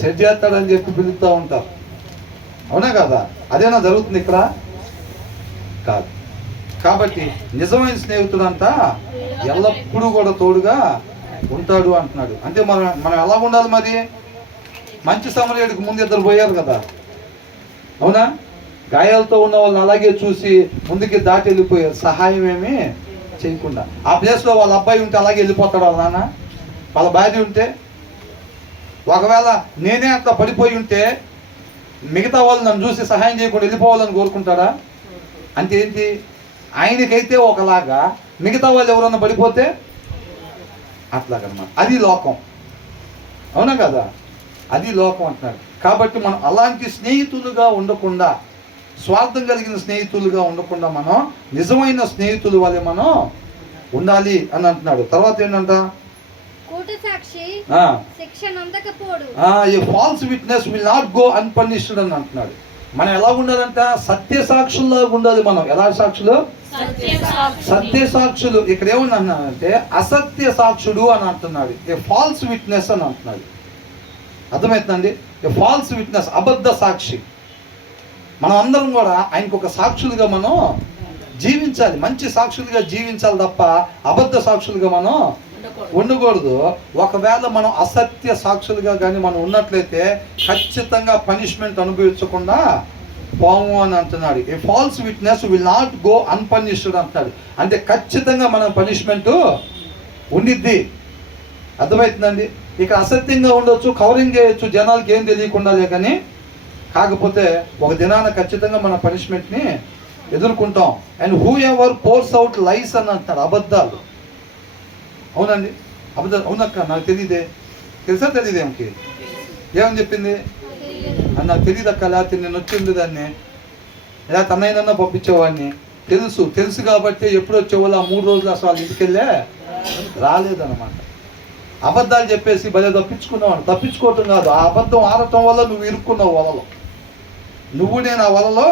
సెట్ చేస్తాడని చెప్పి పిలుస్తూ ఉంటారు. అవునా కదా? అదేనా జరుగుతుంది ఇక్కడ? కాదు. కాబట్టి నిజమైన స్నేహితుడు అంతా ఎల్లప్పుడూ కూడా తోడుగా ఉంటాడు అంటున్నాడు. అంటే మనం ఎలా ఉండాలి మరి? మంచి సమరయుడికి ముందు ఇద్దరు పోయారు కదా, అవునా? గాయాలతో ఉన్న వాళ్ళని అలాగే చూసి ముందుకి దాటి వెళ్ళిపోయారు, సహాయం ఏమీ చేయకుండా. ఆ ప్లేస్లో వాళ్ళ అబ్బాయి ఉంటే అలాగే వెళ్ళిపోతాడు, వాళ్ళ నాన్న, వాళ్ళ భార్య ఉంటే. ఒకవేళ నేనే అట్లా పడిపోయి ఉంటే మిగతా వాళ్ళు నన్ను చూసి సహాయం చేయకుండా వెళ్ళిపోవాలని కోరుకుంటాడా? అంటే ఏంటి, ఆయనకైతే ఒకలాగా, మిగతా వాళ్ళు ఎవరన్నా పడిపోతే అట్లాగనమాట. అది లోకం. అవునా కదా? అది లోకం అంటున్నాడు. కాబట్టి మనం అలాంటి స్నేహితులుగా ఉండకుండా, స్వార్థం కలిగిన స్నేహితులుగా ఉండకుండా మనం నిజమైన స్నేహితుల వల్లే మనం ఉండాలి అని అంటున్నాడు. తర్వాత ఏంటంట, ఏ falls witness will not go అన్పనిష్డ్ అని అంటున్నాడు. మనం ఎలా ఉండాలంట? సత్య సాక్షుల్లాగా ఉండాలి. మనం ఎలా సాక్షులు? సత్య సాక్షులు. ఇక్కడ ఏమన్నానంటే అసత్య సాక్షుడు అని అంటున్నాడు. ఏ ఫాల్స్ విట్నెస్ అని అంటున్నాడు. అర్థమవుతుందండి? ఏ ఫాల్స్ విట్నెస్, అబద్ధ సాక్షి. మనం అందరం కూడా ఆయనకు ఒక సాక్షులుగా మనం జీవించాలి, మంచి సాక్షులుగా జీవించాలి తప్ప అబద్ధ సాక్షులుగా మనం ఉండకూడదు. ఒకవేళ మనం అసత్య సాక్షులుగా కానీ మనం ఉన్నట్లయితే ఖచ్చితంగా పనిష్మెంట్ అనుభవించకుండా పోము అని అంటున్నాడు. ఏ falls witness will not go అన్పనిష్డ్ అంటున్నాడు. అంటే ఖచ్చితంగా మనం పనిష్మెంట్ ఉండిద్ది. అర్థమవుతుందండి? ఇక అసత్యంగా ఉండొచ్చు, కవరింగ్ చేయొచ్చు, జనాలకి ఏం తెలియకుండాలే, కానీ కాకపోతే ఒక దినాన ఖచ్చితంగా మన పనిష్మెంట్ని ఎదుర్కొంటాం. And whoever pours out lies అని అంటున్నాడు, అబద్ధాలు. అవునండి, అబద్ధాలు. అవునక్క, నాకు తెలియదే. తెలుసా? తెలియదేమికి? ఏమని చెప్పింది? నాకు తెలియదు అక్క, లేకపోతే నేను వచ్చింది దాన్ని, ఇలా తనైనా పంపించేవాడిని. తెలుసు కాబట్టి ఎప్పుడు వచ్చేవాళ్ళు ఆ 3 రోజులు అసలు వాళ్ళ ఇంటికి వెళ్ళే రాలేదన్నమాట. అబద్ధాలు చెప్పేసి భలే తప్పించుకున్నావు. తప్పించుకోవటం కాదు, ఆ అబద్ధం ఆడటం వల్ల నువ్వు ఇరుక్కున్నావు వలలో. నేను ఆ వలలో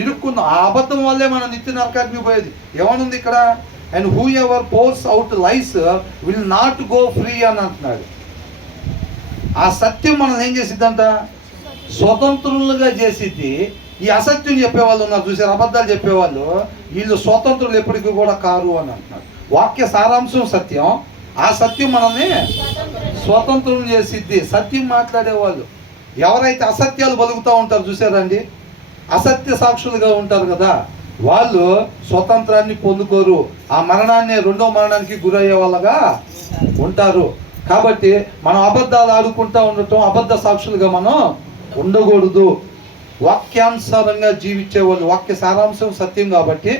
ఇరుక్కున్నావు. ఆ అబద్ధం వల్లే మనం నిత్య నరకానికి పోయేది. ఏమనుంది ఇక్కడ? And whoever pours out lies will not go free అని అంటున్నాడు. ఆ సత్యం మనం ఏం చేసిద్దంట? స్వతంత్రులుగా చేసిద్ది. ఈ అసత్యం చెప్పేవాళ్ళు ఉన్నారు చూసారు, అబద్ధాలు చెప్పేవాళ్ళు, వీళ్ళు స్వతంత్రులు ఎప్పటికీ కూడా కారు అని అంటున్నాడు. వాక్య సారాంశం సత్యం. ఆ సత్యం మనల్ని స్వతంత్రం చేసిద్ది. సత్యం మాట్లాడేవాళ్ళు ఎవరైతే అసత్యాలు బలుగుతూ ఉంటారు చూసారండి, అసత్య సాక్షులుగా ఉంటారు కదా, వాళ్ళు స్వతంత్రాన్ని పొందుకోరు. ఆ మరణాన్ని, 2వ మరణానికి గురయ్యే వాళ్ళగా ఉంటారు. కాబట్టి మనం అబద్ధాలు ఆడుకుంటూ ఉండటం, అబద్ధ సాక్షులుగా మనం ఉండకూడదు. వాక్యానుసారంగా జీవించేవాళ్ళు, వాక్య సారాంశం సత్యం కాబట్టి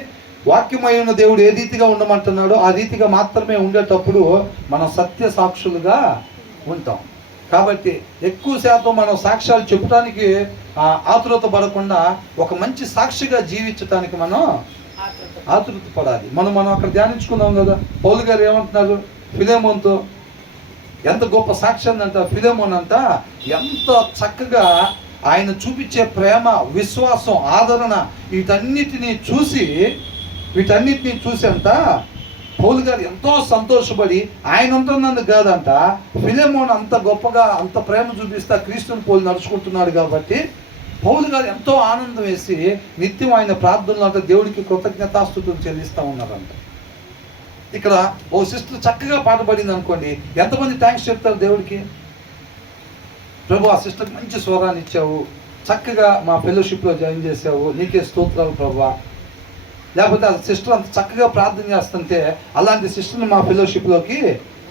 వాక్యమైన దేవుడు ఏ రీతిగా ఉండమంటున్నాడో ఆ రీతిగా మాత్రమే ఉండేటప్పుడు మనం సత్య సాక్షులుగా ఉంటాం. కాబట్టి ఎక్కువ శాతం మనం సాక్ష్యాలు చెప్పడానికి ఆతురత పడకుండా ఒక మంచి సాక్షిగా జీవించడానికి మనం ఆతురత పడాలి. మనం అక్కడ ధ్యానించుకున్నాం కదా, పౌలు గారు ఏమంటున్నారు ఫిలెమోన్తో? ఎంత గొప్ప సాక్షి అంట ఫిలెమోన్ అంట. ఎంత చక్కగా ఆయన చూపించే ప్రేమ, విశ్వాసం, ఆదరణ, వీటన్నిటినీ చూసి అంట పౌలు గారు ఎంతో సంతోషపడి, ఆయన ఉంటున్నందుకు కాదంట, ఫిలెమోన్ అంత గొప్పగా అంత ప్రేమ చూపిస్తా క్రీస్తుని పోలి నడుచుకుంటున్నాడు కాబట్టి పౌలు గారు ఎంతో ఆనందం వేసి నిత్యం ఆయన ప్రార్థనలు అంటే దేవుడికి కృతజ్ఞతాస్తుతులు చెల్లిస్తూ ఉన్నారంట. ఇక్కడ ఓ సిస్టర్ చక్కగా పాట పడింది అనుకోండి, ఎంతమంది థ్యాంక్స్ చెప్తారు దేవుడికి? ప్రభు, ఆ సిస్టర్కి మంచి స్వరాన్ని ఇచ్చావు, చక్కగా మా ఫెలోషిప్లో జాయిన్ చేసావు, నీకే స్తోత్రాలు ప్రభు. లేకపోతే ఆ సిస్టర్ అంత చక్కగా ప్రార్థన చేస్తుంటే అలాంటి సిస్టర్ని మా ఫెలోషిప్లోకి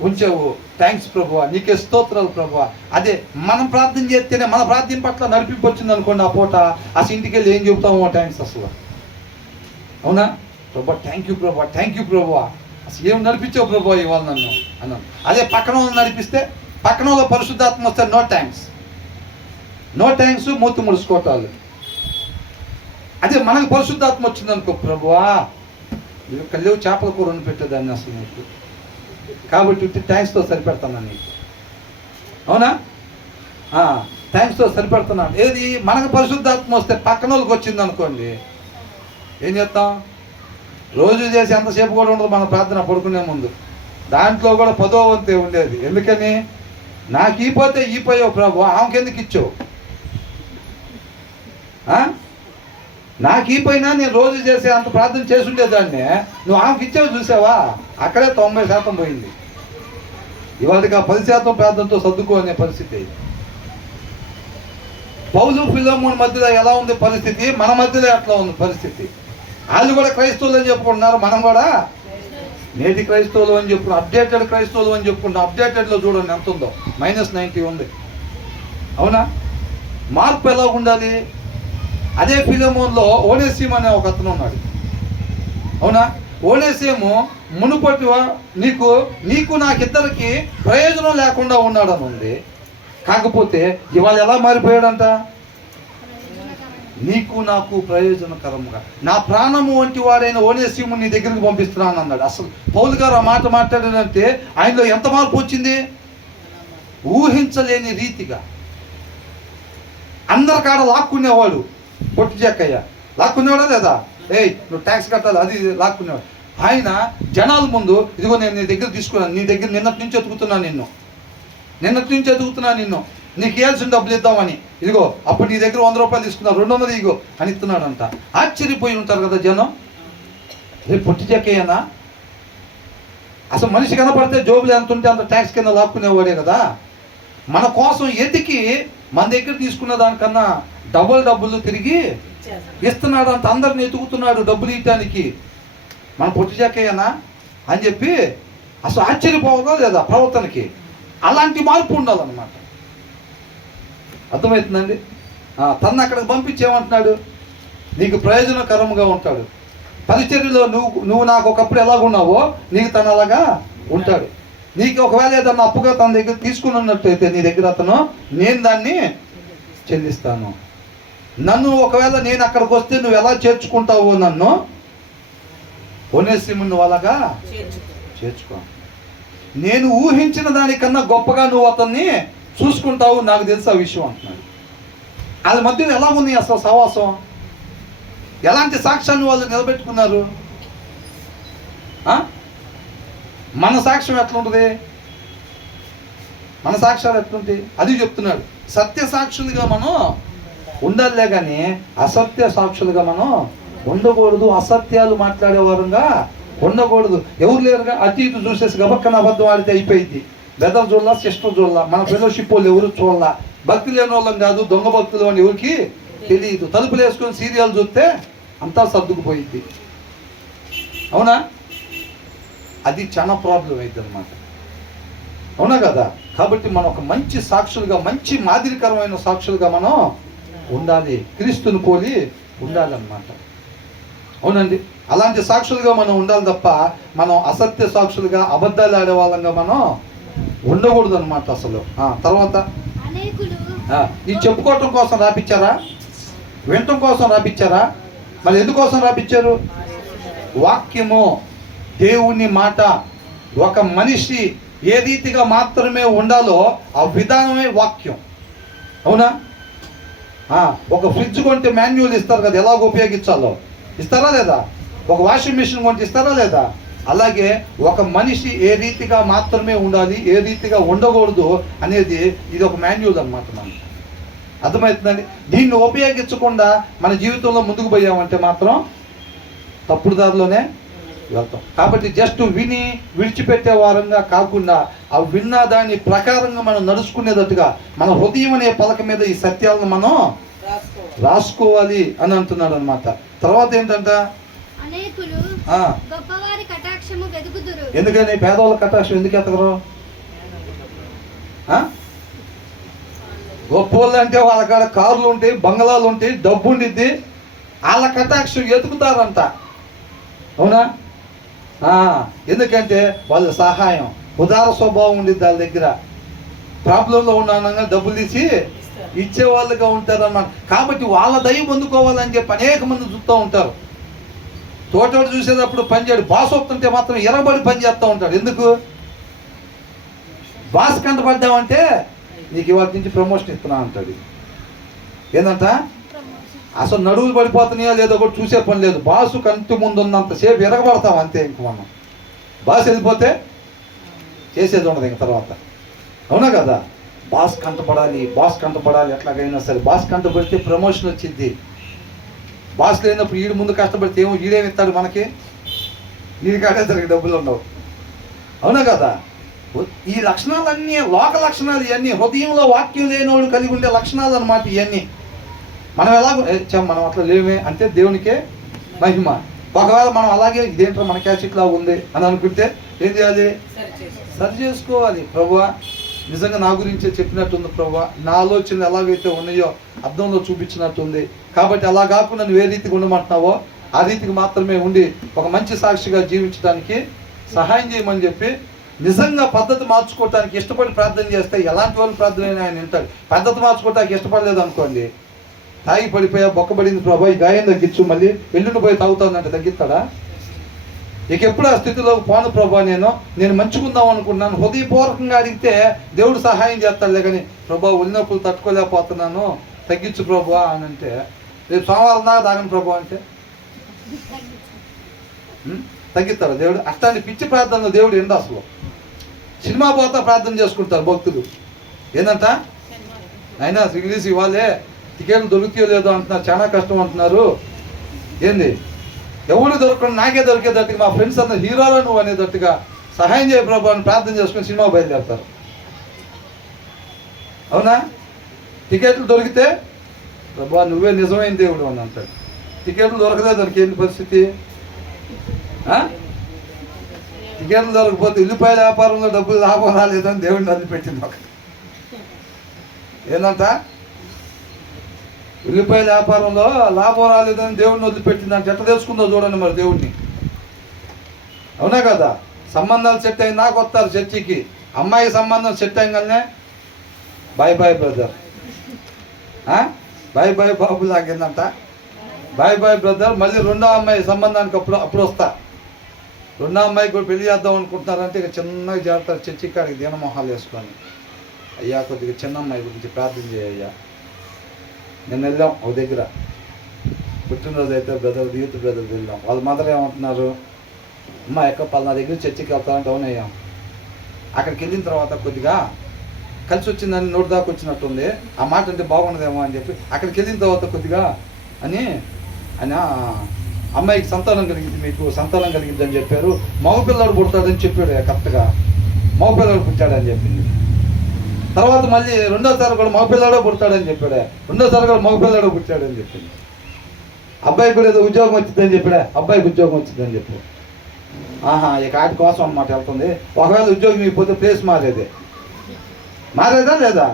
ఉంచావు, థ్యాంక్స్ ప్రభు, నీకే స్తోత్రాలు ప్రభు. అదే మనం ప్రార్థన చేస్తేనే మన ప్రార్థన పట్ల నడిపింపు వచ్చింది అనుకోండి, ఆ పూట అసలు ఇంటికి వెళ్ళి ఏం చెబుతామో థ్యాంక్స్ అసలు. అవునా? ప్రభు థ్యాంక్ యూ ప్రభు, థ్యాంక్ యూ ప్రభు అసలు ఏం నడిపించావు ప్రభు ఇవాళ నన్ను అన్నాను. అదే పక్కన వాళ్ళు నడిపిస్తే పక్కన వాళ్ళు పరిశుద్ధాత్మ వస్తే నో థ్యాంక్స్, నో థ్యాంక్స్, మూతి ముడుచుకోవటాలు. అదే మనకు పరిశుద్ధాత్మ వచ్చిందనుకో, ప్రభువా ఇక్కడ లేవు చేపల కూర వండి పెట్టేదాన్ని అసలు నీకు, కాబట్టి థ్యాంక్స్తో సరిపెడతాను నీకు. అవునా? థ్యాంక్స్తో సరిపెడుతున్నాను. ఏది మనకు పరిశుద్ధాత్మ వస్తే పక్కన వాళ్ళకి వచ్చింది అనుకోండి, ఏం చేస్తాం? రోజు చేసి ఎంతసేపు కూడా ఉండదు మన ప్రార్థన పడుకునే ముందు. దాంట్లో కూడా 10వ వంతే ఉండేది. ఎందుకని? నాకు ఈపోతే ఈపోయావు ప్రభు, ఆమెకెందుకు ఇచ్చావు? నాకు ఈపోయినా నేను రోజు చేసే అంత ప్రార్థన చేసి ఉండేదాన్ని, నువ్వు ఆమెకి ఇచ్చావు చూసావా, అక్కడే 90% పోయింది. ఇవాళకి 10% ప్రార్థనతో సర్దుకోనే పరిస్థితి. పౌలు ఫిలోమోను మధ్యలో ఎలా ఉంది పరిస్థితి, మన మధ్యలో ఎట్లా ఉంది పరిస్థితి. వాళ్ళు కూడా క్రైస్తవులు అని చెప్పుకుంటున్నారు, మనం కూడా నేటి క్రైస్తవులు అని చెప్పుకున్నాం, అప్డేటెడ్ క్రైస్తవులు అని చెప్పుకుంటాం. అప్డేటెడ్లో చూడండి ఎంత ఉందో, -90 ఉంది. అవునా? మార్పు ఎలా ఉండాలి? అదే ఫిలోమోన్లో ఓనేసిము అనే ఒక అతను ఉన్నాడు. అవునా? ఓనేసిము మునుపటి నీకు నాకిద్దరికి ప్రయోజనం లేకుండా ఉన్నాడని ఉంది. కాకపోతే ఇవాళ ఎలా మారిపోయాడంట? నీకు నాకు ప్రయోజనకరంగా, నా ప్రాణము వంటి వాడైన ఓనేసిము నీ దగ్గరికి పంపిస్తున్నాను అన్నాడు. అసలు పౌలు గారు ఆ మాట మాట్లాడాడంటే ఆయనలో ఎంత మార్పు వచ్చింది? ఊహించలేని రీతిగా. అందరి కాడ లాక్కునేవాడు, పొట్టి చెక్కయ్య లాక్కునేవాడా లేదా? నువ్వు ట్యాక్స్ కట్టాలి, అది లాక్కునేవాడు. ఆయన జనాల ముందు, ఇదిగో నేను నీ దగ్గర తీసుకున్నాను, నీ దగ్గర నిన్నటి నుంచి ఎదుగుతున్నాను నిన్ను, నీకు ఇవ్వాల్సిన డబ్బులు ఇద్దామని, ఇదిగో అప్పుడు నీ దగ్గర 100 రూపాయలు తీసుకున్నావు, 200 ఇగో అని ఇస్తున్నాడంట. ఆశ్చర్యపోయి ఉంటారు కదా జనం. రేపు పొట్టి చెక్కయ్యనా? అసలు మనిషి కనపడితే జోబులు ఎంత ఉంటే అంత ట్యాక్స్ కింద లాక్కునేవాడే కదా. మన కోసం ఎతికి మన దగ్గర తీసుకున్న దానికన్నా డబ్బులు తిరిగి ఇస్తున్నాడు అంత, అందరిని ఎతుకుతున్నాడు డబ్బులు ఇవ్వటానికి. మన పొట్టి చెక్కయ్యనా అని చెప్పి అసలు ఆశ్చర్యపోవదా లేదా ప్రవర్తనకి? అలాంటి మార్పు ఉండాలన్నమాట. అర్థమవుతుందండి? తను అక్కడికి పంపించేమంటున్నాడు, నీకు ప్రయోజనకరంగా ఉంటాడు. పరిచర్యలో నువ్వు నాకు ఒకప్పుడు ఎలాగున్నావో నీకు తను అలాగా ఉంటాడు. నీకు ఒకవేళ ఏదన్నా అప్పుగా తన దగ్గర తీసుకుని ఉన్నట్టయితే నీ దగ్గర అతను, నేను దాన్ని చెల్లిస్తాను. నన్ను ఒకవేళ నేను అక్కడికి వస్తే నువ్వు ఎలా చేర్చుకుంటావో నన్ను, ఓనేసిము నువ్వు అలాగా చేర్చుకో. నేను ఊహించిన దానికన్నా గొప్పగా నువ్వు అతన్ని చూసుకుంటావు, నాకు తెలుసు ఆ విషయం అంటున్నాడు. వాళ్ళ మధ్యలో ఎలా ఉంది అసలు సహవాసం? ఎలాంటి సాక్ష్యాన్ని వాళ్ళు నిలబెట్టుకున్నారు? మన సాక్ష్యం ఎట్లుంటుంది? మన సాక్ష్యాలు ఎట్లుంటాయి? అది చెప్తున్నాడు. సత్య సాక్షులుగా మనం ఉండాలే కానీ అసత్య సాక్షులుగా మనం ఉండకూడదు. అసత్యాలు మాట్లాడేవారుగా ఉండకూడదు. ఎవరు లేరుగా అటు ఇటు చూసేసి గబక్కన అబద్ధం ఆడితే అయిపోయింది. బెదర్ చూడాల, సిస్టర్ చూడాల, మన ఫెలోషిప్ వాళ్ళు ఎవరు చూడాల. భక్తి లేని వాళ్ళం కాదు, దొంగ భక్తులు అని ఎవరికి తెలియదు. తలుపులు వేసుకొని సీరియల్ చూస్తే అంతా సర్దుకుపోయింది. అవునా? అది చాలా ప్రాబ్లం అయింది అన్నమాట. అవునా కదా? కాబట్టి మనం ఒక మంచి సాక్షులుగా, మంచి మాదిరికరమైన సాక్షులుగా మనం ఉండాలి. క్రీస్తుని పోలి ఉండాలన్నమాట. అవునండి, అలాంటి సాక్షులుగా మనం ఉండాలి తప్ప మనం అసత్య సాక్షులుగా, అబద్ధాలు ఆడే వాళ్ళంగా మనం ఉండకూడదు అనమాట అసలు. తర్వాత ఈ చెప్పుకోవటం కోసం రాపిచ్చారా? వినటం కోసం రాపిచ్చారా? మరి ఎందుకోసం రాపిచ్చారు? వాక్యము, దేవుని మాట, ఒక మనిషి ఏ రీతిగా మాత్రమే ఉండాలో ఆ విధానమే వాక్యం. అవునా? ఒక ఫ్రిడ్జ్ కొంటే మాన్యువల్ ఇస్తారు కదా, ఎలాగ ఉపయోగించాలో ఇస్తారా లేదా? ఒక వాషింగ్ మిషన్ కొంటే ఇస్తారా లేదా? అలాగే ఒక మనిషి ఏ రీతిగా మాత్రమే ఉండాలి, ఏ రీతిగా ఉండకూడదు అనేది ఇది ఒక మాన్యువల్ అన్నమాట. మనకి అర్థమవుతుందండి? దీన్ని ఉపయోగించకుండా మన జీవితంలో ముందుకు పోయామంటే మాత్రం తప్పుడు దారిలోనే వెళ్తాం. కాబట్టి జస్ట్ విని విడిచిపెట్టే వారంగా కాకుండా ఆ విన్న దాని ప్రకారంగా మనం నడుచుకునేటట్టుగా మన హృదయం అనే పలక మీద ఈ సత్యాలను మనం రాసుకోవాలి అని అంటున్నాడు అనమాట. తర్వాత ఏంటంట, ఎందుకని పేదవాళ్ళ కటాక్షం ఎందుకు ఎతగరు? గొప్పోళ్ళు అంటే వాళ్ళ కాడ కార్లు ఉంటాయి, బంగ్లాలు ఉంటాయి, డబ్బు ఉండిద్ది, వాళ్ళ కటాక్షం ఎతుకుతారంట. అవునా? ఎందుకంటే వాళ్ళ సహాయం ఉదార స్వభావం ఉండేది వాళ్ళ దగ్గర. ప్రాబ్లంలో ఉన్నానగా డబ్బులు తీసి ఇచ్చేవాళ్ళుగా ఉంటారన్నమాట. కాబట్టి వాళ్ళ దయ పొందుకోవాలని చెప్పి అనేక మంది చూస్తూ ఉంటారు. తోటోడు చూసేటప్పుడు పని చేయడు, బాస్ వస్తుంటే మాత్రం ఎరబడి పని చేస్తూ ఉంటాడు. ఎందుకు? బాస్ కంటపడ్డామంటే నీకు ఇవాళ నుంచి ప్రమోషన్ ఇస్తున్నా అంటాడు. ఏందంట? అసలు నడువులు పడిపోతున్నాయా లేదో కూడా చూసే పని లేదు. బాసు కంటి ముందు ఉన్నంతసేపు ఎరగబడతాం అంతే. ఇంక మనం బాస్ వెళ్ళిపోతే చేసేది ఉండదు ఇంక తర్వాత. అవునా కదా? బాస్ కంటపడాలి, బాస్ కంటపడాలి, ఎట్లాగైనా సరే బాస్ కంటపడితే ప్రమోషన్ వచ్చింది. బాస్ లేనప్పుడు ఈడు ముందు కష్టపడితే ఏమో ఈడేమి ఇస్తాడు మనకి? ఈడి కాడే సరిగ్గా డబ్బులు ఉండవు. అవునా కదా? ఈ లక్షణాలన్నీ లోక లక్షణాలు, ఇవన్నీ హృదయంలో వాక్యం లేనివాడు కలిగి ఉండే లక్షణాలు అన్నమాట. ఇవన్నీ మనం మనం అట్లా లేమే అంటే దేవునికే మహిమ. ఒకవేళ మనం అలాగే ఇదేంటో మన క్యాసెట్ లాగా ఉంది అని అనుకుంటే ఏం చేయాలి? సరి చేసుకోవాలి. ప్రభువా నిజంగా నా గురించే చెప్పినట్టుంది ప్రభువా, నా ఆలోచనలు ఎలాగైతే ఉన్నాయో అర్థంలో చూపించినట్టుంది. కాబట్టి అలా కాకుండా నువ్వు ఏ రీతిగా ఉండమంటున్నావో ఆ రీతికి మాత్రమే ఉండి ఒక మంచి సాక్షిగా జీవించడానికి సహాయం చేయమని చెప్పి నిజంగా పద్ధతి మార్చుకోవటానికి ఇష్టపడి ప్రార్థన చేస్తే ఎలాంటి వాళ్ళు ప్రార్థన అయినా ఆయన వింటాడు. పద్ధతి మార్చుకోవటానికి ఇష్టపడలేదు అనుకోండి, తాగి పడిపోయా బొక్కబడింది ప్రభా ఈ గాయం తగ్గించు, మళ్ళీ ఎల్లుండి పోయి తాగుతానంటే తగ్గిస్తాడా? ఇక ఎప్పుడు ఆ స్థితిలో పోను ప్రభా, నేను మంచుకుందాం అనుకున్నాను హృదయపూర్వకంగా అడిగితే దేవుడు సహాయం చేస్తాడులే. కానీ ప్రభా ఒళ్ళినప్పుడు తట్టుకోలేకపోతున్నాను తగ్గించు ప్రభా అని అంటే, రేపు సోమవారం దాకా తాగను ప్రభా అంటే తగ్గిస్తాడు దేవుడు? అట్లాంటి పిచ్చి ప్రార్థనలో దేవుడు ఏంటి అసలు? సినిమా పోతా ప్రార్థన చేసుకుంటారు భక్తులు. ఏంటంట? అయినా రిలీజ్ ఇవ్వాలే, టికెట్లు దొరుకుతాయో లేదో అంటున్నారు, చాలా కష్టం అంటున్నారు. ఏంది? ఎవరు దొరకకుండా నాకే దొరికేటట్టుగా మా ఫ్రెండ్స్ అందరూ హీరోలు నువ్వు అనేటట్టుగా సహాయం చేయ ప్రభు అని ప్రార్థన చేసుకుని సినిమా బయలుదేరుతారు. అవునా? టికెట్లు దొరికితే ప్రభు నువ్వే నిజమైన దేవుడు అని అంటాడు. టికెట్లు దొరకలేదు దానికి ఏంటి పరిస్థితి? టికెట్లు దొరకపోతే ఉల్లిపాయల వ్యాపారంలో డబ్బులు లాభం రాలేదని దేవుడిని వదిలిపెట్టింది ఒక. ఏందంట? ఉల్లిపాయల వ్యాపారంలో లాభం రాలేదని దేవుడిని వదిలిపెట్టింది అంటే ఎట్లా తెలుసుకుందో చూడండి మరి దేవుడిని. అవునా కదా? సంబంధాలు సెట్ అయిన నాకు వస్తారు చర్చికి, అమ్మాయి సంబంధం సెట్ అయ్యగానే bye bye brother, bye bye బాబు లాగిందంట, బాయ్ బాయ్ బ్రదర్. మళ్ళీ రెండో అమ్మాయి సంబంధానికి అప్పుడు వస్తా. రెండో అమ్మాయికి కూడా పెళ్లి చేద్దాం అనుకుంటున్నారంటే ఇక చిన్నగా చేస్తారు చర్చి కాడికి దీనమొహాలు వేసుకొని, అయ్యా కొద్దిగా చిన్న అమ్మాయి గురించి ప్రార్థన చేయ్యా. నేను వెళ్ళాం ఒక దగ్గర, పుట్టినరోజు అయితే బ్రదర్ యూత్ బ్రదర్ వెళ్ళాం. వాళ్ళ మదర్ ఏమంటున్నారు, అమ్మ ఎక్క పలానా దగ్గర చర్చికి వెళ్తానంటే అవునయ్యాం. అక్కడికి వెళ్ళిన తర్వాత కొద్దిగా కలిసి వచ్చిందని నోటి దాకా వచ్చినట్టుంది, ఆ మాట అంటే బాగుండదేమో అని చెప్పి అక్కడికి వెళ్ళిన తర్వాత కొద్దిగా అని ఆయన అమ్మాయికి సంతానం కలిగింది, మీకు సంతానం కలిగింది అని చెప్పారు. మగపిల్లాడు పుడతాడని చెప్పాడు కరెక్ట్గా, మగపిల్లాడు పుట్టాడని చెప్పింది. తర్వాత మళ్ళీ రెండోసారి కూడా మగపిల్లాడో పుడతాడని చెప్పాడు, రెండోసారి కూడా మగపిల్లాడో పుట్టాడని చెప్పింది. అబ్బాయికి కూడా ఏదో ఉద్యోగం వచ్చిందని చెప్పాడా, అబ్బాయికి ఉద్యోగం వచ్చిందని చెప్పు. ఇక ఆటి కోసం అన్నమాట వెళ్తుంది. ఒకవేళ ఉద్యోగం ఇకపోతే ప్లేస్ మారేదా లేదా?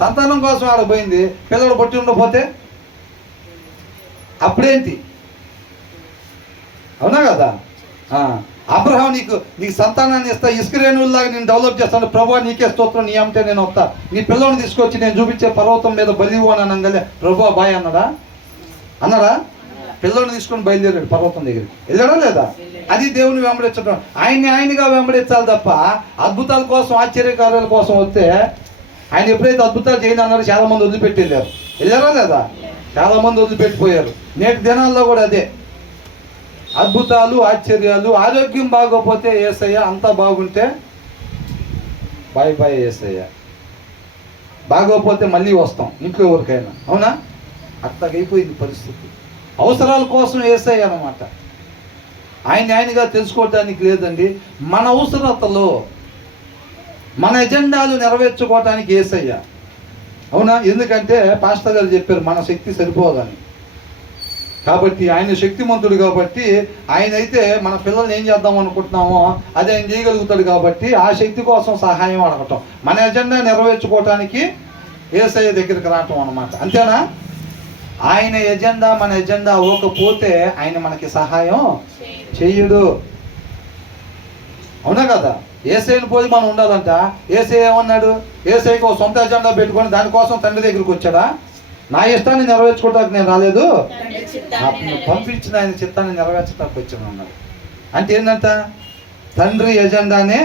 సంతానం కోసం ఆడ పోయింది, పిల్లడు పుట్టి ఉండకపోతే అప్పుడేంటి? అవునా కదా? అబ్రహాం నీకు సంతానాన్ని ఇస్తా, ఇస్కరేణుల్లాగా నేను డెవలప్ చేస్తాను ప్రభు, నీకే స్తోత్రం, నీ అంటే నేను వస్తా, నీ పిల్లని తీసుకొచ్చి నేను చూపించే పర్వతం మీద బలివు అని అనగానే ప్రభు బాయ్ అన్నాడా? పిల్లని తీసుకొని బయలుదేరాడు పర్వతం దగ్గరికి. వెళ్ళాడా లేదా? అది దేవుని వెంబడించడం. ఆయనగా వెంబడించాలి తప్ప అద్భుతాల కోసం ఆశ్చర్యకార్యాల కోసం వస్తే ఆయన ఎప్పుడైతే అద్భుతాలు చేయని అన్నారో చాలా మంది వదిలిపెట్టి వెళ్ళారు. వెళ్ళారా లేదా? చాలా మంది వదిలిపెట్టిపోయారు. నేటి దినాల్లో కూడా అదే, అద్భుతాలు ఆశ్చర్యాలు. ఆరోగ్యం బాగోపోతే యేసయ్య, అంతా బాగుంటే బాయ్ బాయ్ యేసయ్య, బాగోపోతే మళ్ళీ వస్తాం ఇంట్లో ఎవరికైనా. అవునా? అట్లాగైపోయింది పరిస్థితి. అవసరాల కోసం యేసయ్య అన్నమాట. ఆయనగా తెలుసుకోవటానికి లేదండి. మన అవసరతలో మన ఎజెండాలు నెరవేర్చుకోవటానికి యేసయ్య. అవునా? ఎందుకంటే పాస్టర్ గారు చెప్పారు మన శక్తి సరిపోదని. కాబట్టి ఆయన శక్తిమంతుడు కాబట్టి ఆయన అయితే మన పిల్లల్ని ఏం చేద్దాం అనుకుంటున్నామో అది ఆయన చేయగలుగుతాడు. కాబట్టి ఆ శక్తి కోసం సహాయం అడగటం, మన ఎజెండా నెరవేర్చుకోవటానికి యేసయ్య దగ్గరికి రావటం అన్నమాట. అంతేనా? ఆయన ఎజెండా మన ఎజెండా అవ్వకపోతే ఆయన మనకి సహాయం చెయ్యడు. అవునా కదా? ఏసైని పోయి మనం ఉండాలంట. ఏసై ఏమన్నాడు? ఏసైకి ఒక సొంత ఎజెండా పెట్టుకొని దానికోసం తండ్రి దగ్గరికి వచ్చాడా? నా ఇష్టాన్ని నెరవేర్చుకోవడానికి నేను రాలేదు, పంపించిన ఆయన చిత్తాన్ని నెరవేర్చడానికి వచ్చాను అన్నాడు. అంటే ఏంటంట? తండ్రి ఎజెండానే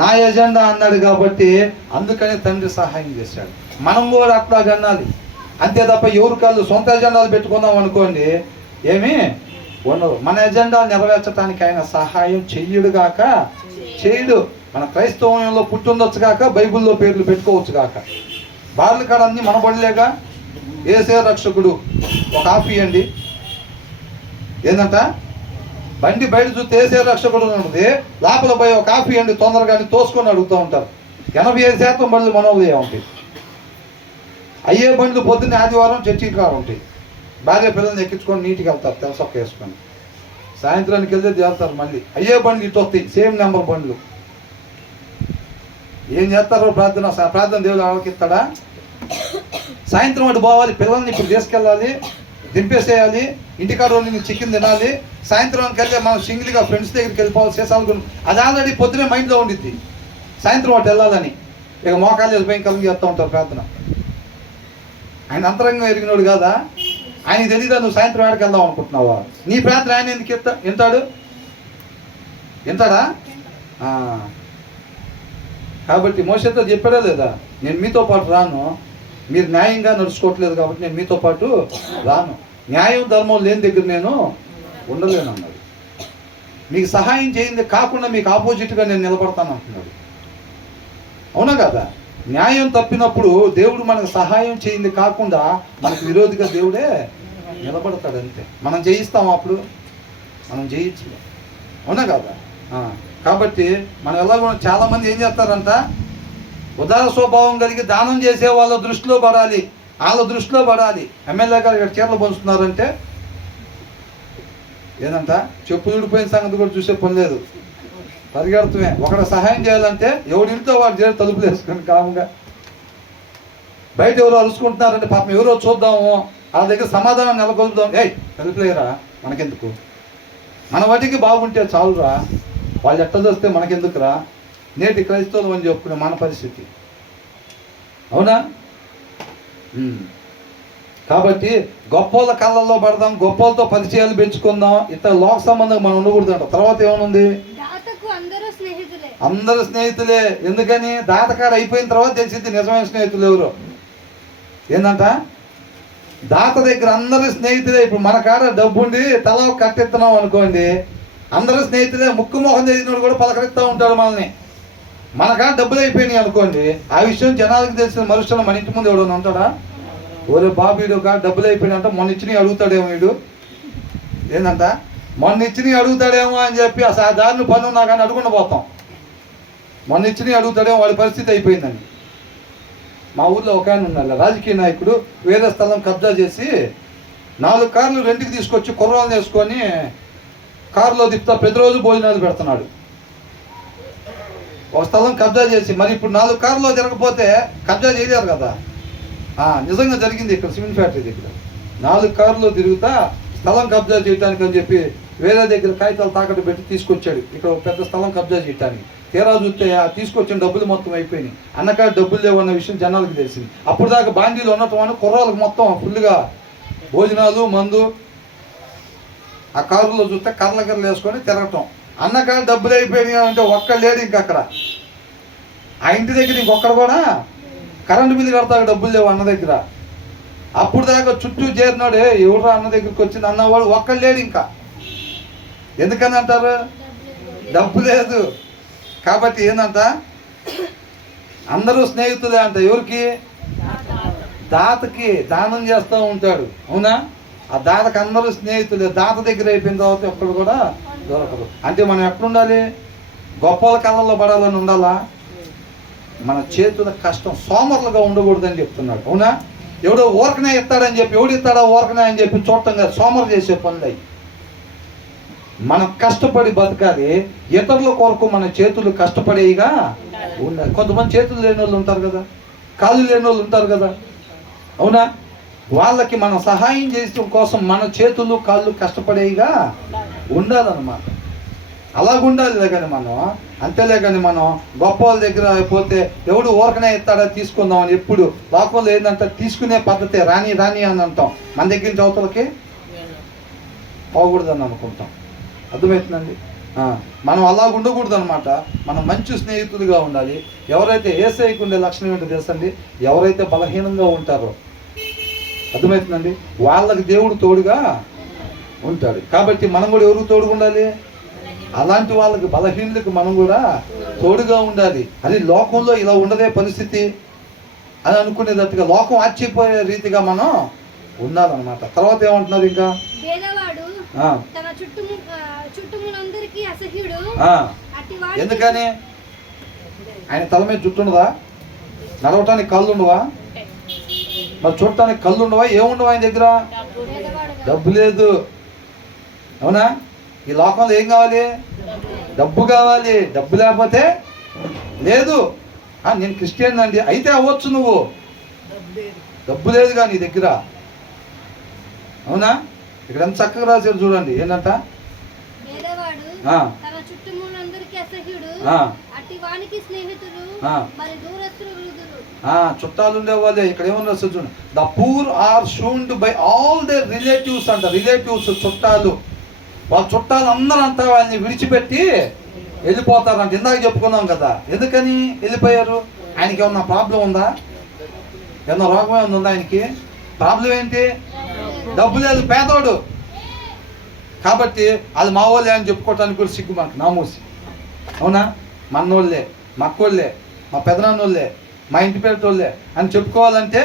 నా ఎజెండా అన్నాడు కాబట్టి అందుకని తండ్రి సహాయం చేశాడు. మనం కూడా అట్లా అనాలి అంతే తప్ప ఎవరి కాళ్ళు సొంత ఎజెండాలు పెట్టుకుందాం అనుకోండి ఏమీ ఉండదు. మన ఎజెండా నెరవేర్చడానికి ఆయన సహాయం చెయ్యడు గాక చేయడు. మన క్రైస్తవంలో పుట్టుండొచ్చు గాక, బైబిల్లో పేర్లు పెట్టుకోవచ్చు గాక. బార్ల కాడ అన్నీ మన బడిలేగా. ఏసే రక్షకుడు ఒక కాఫీ అండి ఏంటంట? బండి బయట చూస్తే ఏసే రక్షకుడు ఉంటుంది, లోపల పోయి ఒక కాఫీ అండి తొందరగా తోసుకొని అడుగుతూ ఉంటారు. 85% బండ్లు మనోళ్ళే ఉంటాయి. అయ్యే బండ్లు పొద్దున్నే ఆదివారం చర్చికి కాడ ఉంటాయి. భార్య పిల్లల్ని ఎక్కించుకొని నీట్గా వెళ్తారు తెలసొక్క వేసుకొని. సాయంత్రానికి వెళ్తే తేలుతారు మళ్ళీ. అయ్యే బండ్లు ఇటు వస్తాయి, సేమ్ నెంబర్ బండ్లు. ఏం చేస్తారో ప్రార్థన దేవుడు ఆలకిస్తాడా? సాయంత్రం అటు పోవాలి, పిల్లల్ని ఇప్పుడు తీసుకెళ్ళాలి, దింపేసేయాలి, ఇంటికాడ నేను చికెన్ తినాలి, సాయంత్రానికి వెళ్ళి మనం సింగిల్గా ఫ్రెండ్స్ దగ్గరికి వెళ్ళిపోవాలి, చేసాలు. అది ఆల్రెడీ పొద్దునే మైండ్లో ఉండిద్ది. సాయంత్రం అటు వెళ్ళాలని ఇక మోకాలు వెళ్ళిపోయి కలిగి చేస్తూ ఉంటారు ప్రార్థన. ఆయన అంతరంగం ఎరిగినోడు కాదా? ఆయన తెలీదా నువ్వు సాయంత్రం ఏడకి వెళ్దాం అనుకుంటున్నావా? నీ ప్రార్థన ఆయన ఎందుకు వింటాడు? వింటాడా? కాబట్టి మోషేతో చెప్పాడా లేదా? నేను మీతో పాటు రాను, మీరు న్యాయంగా నడుచుకోవట్లేదు కాబట్టి నేను మీతో పాటు రాను, న్యాయం ధర్మం లేని దగ్గర నేను ఉండలేను అన్నాడు. మీకు సహాయం చేయింది కాకుండా మీకు ఆపోజిట్గా నేను నిలబడతాను అంటున్నాడు. అవునా కదా? న్యాయం తప్పినప్పుడు దేవుడు మనకు సహాయం చేయింది కాకుండా మనకు విరోధిగా దేవుడే నిలబడతాడు అంతే. మనం జయిస్తాం, అప్పుడు మనం జయించు. అవునా కదా? కాబట్టి మనం ఎలాగో చాలామంది ఏం చేస్తారంట, ఉదార స్వభావం కలిగి దానం చేసే వాళ్ళ దృష్టిలో పడాలి, వాళ్ళ దృష్టిలో పడాలి. ఎమ్మెల్యే గారు ఇక్కడ చీరలు పంచుతున్నారంటే ఏదంట చెప్పులు ఊడిపోయిన సంగతి కూడా చూసే పని లేదు, పరిగెడుతుమే. ఒకటి సహాయం చేయాలంటే ఎవరింట్లో వాడు చేరి తలుపులు వేసుకొని కాముగా. బయట ఎవరో అరుచుకుంటున్నారంటే పాపం ఎవరో చూద్దాము, వాళ్ళ దగ్గర సమాధానం నెలకొల్పుదాం. తలుపులేరా మనకెందుకు, మన వాటికి బాగుంటే చాలురా, వాళ్ళు ఎట్లా చూస్తే మనకెందుకురా. నేటి క్రైస్తవులు అని చెప్పుకునే మన పరిస్థితి. అవునా? కాబట్టి గొప్పల కళ్ళల్లో పడదాం, గొప్పలతో పరిచయాలు పెంచుకుందాం, ఇతర లోక సంబంధం మనం ఉండకూడదు అంట. తర్వాత ఏమనుంది? అందరూ స్నేహితులే. ఎందుకని? దాతకాడ అయిపోయిన తర్వాత తెలిసింది నిజమైన స్నేహితులు ఎవరు. ఏంటంట? దాత దగ్గర అందరూ స్నేహితులే. ఇప్పుడు మన కాడ డబ్బు ఉండి తల కట్టెత్తున్నాం అనుకోండి, అందరూ స్నేహితులే. ముక్కు మొహం తెలిసినోడు కూడా పలకరిస్తూ ఉంటాడు మనల్ని. మన కాడ డబ్బులు అయిపోయినాయి అనుకోండి, ఆ విషయం జనాలకు తెలిసిన మనుషులు మన ఇంటి ముందు ఎవడన్నా ఉంటాడా? ఓరే బాబు వీడు కాడ డబ్బులు అయిపోయినంట, మొన్న ఇచ్చినవి అడుగుతాడేమో వీడు. ఏంటంట? మొన్న ఇచ్చినవి అడుగుతాడేమో అని చెప్పి అసలు ఆ దారిని పన్ను ఉన్నా కానీ అడుగుండా పోతాం. మొన్న ఇచ్చినవి అడుగుతాడేమో, వాడి పరిస్థితి అయిపోయిందని. మా ఊర్లో ఒక ఆయన ఉన్నారు, రాజకీయ నాయకుడు, వేరే స్థలం కబ్జా చేసి 4 కార్లు రెంట్కి తీసుకొచ్చి కుర్రాలు వేసుకొని కారులో తిప్పుతా ప్రతిరోజు భోజనాలు పెడుతున్నాడు. ఒక స్థలం కబ్జా చేసి, మరి ఇప్పుడు 4 కార్లో తిరగకపోతే కబ్జా చేయలేరు కదా. నిజంగా జరిగింది ఇక్కడ సిమెంట్ ఫ్యాక్టరీ దగ్గర. 4 కార్లో తిరుగుతా స్థలం కబ్జా చేయడానికి అని చెప్పి వేరే దగ్గర కాగితాలు తాకట్టు పెట్టి తీసుకొచ్చాడు ఇక్కడ పెద్ద స్థలం కబ్జా చేయడానికి. తీరా చూస్తే తీసుకొచ్చిన డబ్బులు మొత్తం అయిపోయినాయి. అన్నకాడ డబ్బులు లేవన్న విషయం జనాలకు తెలిసింది. అప్పుడు దాకా బాండీలు ఉన్నటువంటి కుర్రాలకు మొత్తం ఫుల్గా భోజనాలు మందు. ఆ కారులో చూస్తే కర్రలు వేసుకొని తిరగటం. అన్నకాడ డబ్బులు అయిపోయినాయి అంటే ఒక్క లేడు ఇంక అక్కడ. ఆ ఇంటి దగ్గర ఇంకొక్కడ కూడా కరెంటు బిల్లు కడతాడు, డబ్బులు లేవు అన్న దగ్గర. అప్పుడు దాకా చుట్టూ చేరినాడు, ఎవరు అన్న దగ్గరికి వచ్చింది అన్నవాడు ఒక్క లేడు ఇంకా. ఎందుకని అంటారు? డబ్బు లేదు కాబట్టి. ఏందంట? అందరూ స్నేహితులే అంట. ఎవరికి? దాతకి. దానం చేస్తూ ఉంటాడు. అవునా? ఆ దాతకి అందరూ స్నేహితులే. దాత దగ్గర అయిపోయిన తర్వాత ఎప్పుడు కూడా దొరకదు. అంటే మనం ఎక్కడుండాలి? గొప్పల కళ్ళల్లో పడాలని ఉండాలా? మన చేతుల కష్టం సోమరులుగా ఉండకూడదని చెప్తున్నాడు. అవునా? ఎవడో ఊరకనే ఇస్తాడని చెప్పి, ఎవడు ఇస్తాడో ఊరకనే అని చెప్పి చూడటం కాదు, సోమరు చేసే పనులు. మనం కష్టపడి బతకాలి. ఇతరుల కొరకు మన చేతులు కష్టపడేవిగా ఉండాలి. కొంతమంది చేతులు లేని వాళ్ళు ఉంటారు కదా, కాళ్ళు లేని వాళ్ళు ఉంటారు కదా. అవునా? వాళ్ళకి మనం సహాయం చేయడం కోసం మన చేతులు కాళ్ళు కష్టపడేవిగా ఉండాలన్నమాట. అలాగుండాలి కానీ మనం, అంతేలే కానీ మనం గొప్ప వాళ్ళ దగ్గర పోతే ఎవడు ఊరకనే ఇస్తాడా తీసుకుందామని ఎప్పుడు లోకంలో ఏంటంటే తీసుకునే పద్ధతి రాని రాని అని అంటాం. మన దగ్గర నుంచి అవతలకి పోకూడదని అనుకుంటాం. అర్థమవుతుందండి? మనం అలా ఉండకూడదు అనమాట. మనం మంచి స్నేహితులుగా ఉండాలి. ఎవరైతే యేసయ్యకు ఉండే లక్షణం ఏంటో తెలుసండి, ఎవరైతే బలహీనంగా ఉంటారో, అర్థమవుతుందండి, వాళ్ళకి దేవుడు తోడుగా ఉంటాడు. కాబట్టి మనం కూడా ఎవరికి తోడుగా ఉండాలి? అలాంటి వాళ్ళకి, బలహీనులకు మనం కూడా తోడుగా ఉండాలి. అది లోకంలో ఇలా ఉండదే పరిస్థితి అని అనుకునేటట్టుగా, లోకం ఆశ్చర్యపోయే రీతిగా మనం ఉండాలన్నమాట. తర్వాత ఏమంటున్నారు ఇంకా, ఎందుకని? ఆయన తల మీద జుట్టు ఉండదా? నడవటానికి కళ్ళు ఉండవా? మరి చూడటానికి కళ్ళు ఉండవా? ఏముండవా ఆయన దగ్గర? డబ్బు లేదు. అవునా? ఈ లోకంలో ఏం కావాలి? డబ్బు కావాలి. డబ్బు లేకపోతే లేదు. నేను క్రిస్టియన్ అండి అయితే అవ్వచ్చు నువ్వు, డబ్బు లేదుగా నీ దగ్గర. అవునా? ఇక్కడ ఎంత చక్కగా రాశారు చూడండి. ఏంటంట, చుట్టాలు ఉండేవాళ్ళే. ఇక్కడ ఏమన్నా రాస్తారు చూడండి, the poor are shunned by all their relatives అంట. రిలేటివ్స్, చుట్టాలు. వాళ్ళ చుట్టాలు అందరూ అంతా వాళ్ళని విడిచిపెట్టి వెళ్ళిపోతారంట. ఇందాక చెప్పుకున్నాం కదా. ఎందుకని వెళ్ళిపోయారు? ఆయనకి ఏమన్నా ప్రాబ్లం ఉందా? ఏమన్నా రోగం ఏమన్నా ఉందా ఆయనకి? ప్రాబ్లం ఏంటి? డబ్బు లేదు, పేదోడు. కాబట్టి అది మా వాళ్ళే అని చెప్పుకోవటానికి కూడా సిగ్గు మనకు, నామూసి. అవునా? మన్నోళ్ళే, మా అక్కోళ్ళే, మా పెదనాన్నోళ్ళే, మా ఇంటి పేరుతోళ్ళే అని చెప్పుకోవాలంటే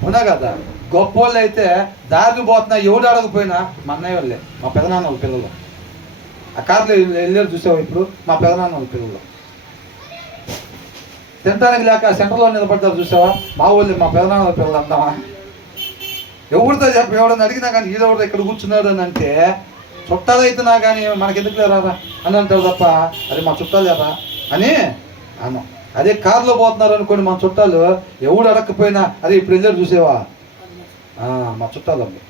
అవునా కదా? గొప్ప వాళ్ళు అయితే దారికి పోతున్నా ఎవడు అడగపోయినా మా అన్నయ్య వాళ్ళే, మా పెదనాన్న వాళ్ళ పిల్లలు. ఆ కార్లో వెళ్ళారు చూసావా ఇప్పుడు? మా పెదనాన్న వాళ్ళ పిల్లలు. తినడానికి లేక సెంటర్లో నిలబడ్డారు చూసావా? మా ఊళ్ళో మా పెదనాన్న వాళ్ళ పిల్లలు అంటామా? ఎవరితో చెప్ప, ఎవడని అడిగినా కానీ ఈడెవడో ఇక్కడ కూర్చున్నాడు అని అంటే, చుట్టాలు అయితేనా కానీ మనకి ఎందుకు లేరా అని అంటారు తప్ప, అది మా చుట్టాలు లేరా అని అన్నాం. అదే కారులో పోతున్నారు అనుకోండి మన చుట్టాలు, ఎవడు అడగకపోయినా అదే ఇప్పుడు వెళ్ళారు చూసేవా మా చుట్టాలు అండి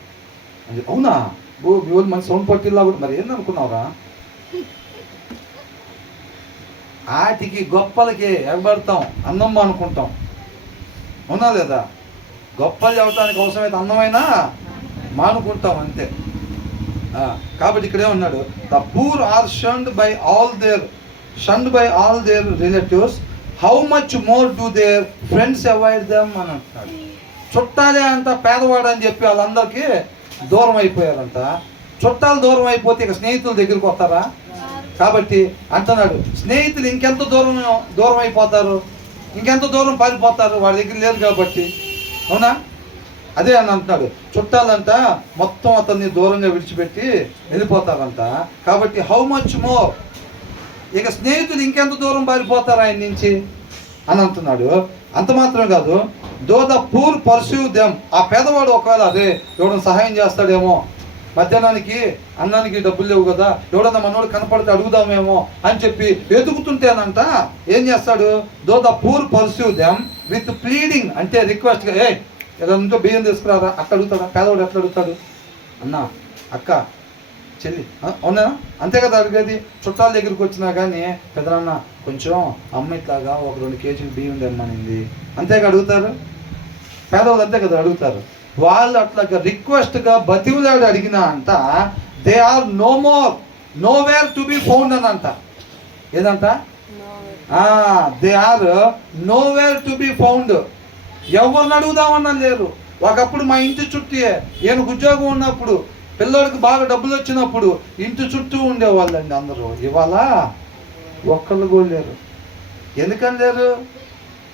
అని. అవునా? మీ వాళ్ళు మన సౌండ్ పట్టిల్లా కూడా. మరి ఏందనుకున్నావురా? ఆటికి గొప్పలకి ఎగబడతాం, అన్నమ్మ అనుకుంటాం. అవునా లేదా? గొప్పలు చెప్పడానికి అవసరమైతే అన్నమైనా మానుకుంటాం అంతే. కాబట్టి ఇక్కడే ఉన్నాడు, the poor are shunned by all their relatives, how much more do their friends avoid them అని అంటున్నాడు. చుట్టాలే అంత పేదవాడు అని చెప్పి వాళ్ళందరికీ దూరం అయిపోయారంట. చుట్టాలు దూరం అయిపోతే ఇక స్నేహితుల దగ్గరికి వస్తారా? కాబట్టి అంటున్నాడు, స్నేహితులు ఇంకెంత దూరం అయిపోతారు, ఇంకెంత దూరం పారిపోతారు, వాడి దగ్గర లేదు కాబట్టి. అవునా? అదే అని అంటున్నాడు, చుట్టాలంట మొత్తం అతన్ని దూరంగా విడిచిపెట్టి వెళ్ళిపోతారంట. కాబట్టి హౌ మచ్ మోర్, ఇక స్నేహితులు ఇంకెంత దూరం పారిపోతారు ఆయన నుంచి అని అంటున్నాడు. అంత మాత్రం కాదు, though the poor perceive them, ఆ పేదవాడు ఒకవేళ అదే ఎవడన్నా సహాయం చేస్తాడేమో, మధ్యాహ్నానికి అన్నానికి డబ్బులు లేవు కదా, ఎవడన్నా మనోడు కనపడితే అడుగుదామేమో అని చెప్పి వెతుకుతుంటేనంట ఏం చేస్తాడు, though the poor perceive them with pleading, అంటే రిక్వెస్ట్గా, ఏదంతా బియ్యం తీసుకురారా, అట్లా అడుగుతాడా? పేదవాడు ఎట్లా అడుగుతాడు? అన్న, అక్క, చెల్లి, అవునా? అంతే కదా అడిగేది. చుట్టాల దగ్గరికి వచ్చినా కానీ పెద్దనాన్న కొంచెం అమ్మ ఇట్లాగా ఒక 2 కేజీలు బియ్యం తెమ్మనింది, అంతేగా అడుగుతారు. పేదవాళ్ళు అంతే కదా అడుగుతారు. వాళ్ళు అట్లాగా రిక్వెస్ట్గా బతివులాడు అడిగినా అంట, they are nowhere to be found అని అంట. ఏదంట? They are nowhere to be found. ఎవరిని అడుగుదామన్నా లేరు. ఒకప్పుడు మా ఇంటి చుట్టూ, ఈయనకు ఉద్యోగం ఉన్నప్పుడు, పిల్లోడికి బాగా డబ్బులు వచ్చినప్పుడు ఇంటి చుట్టూ ఉండేవాళ్ళండి అందరూ. ఇవాళ ఒక్కళ్ళు కూడా లేరు. ఎందుకని లేరు?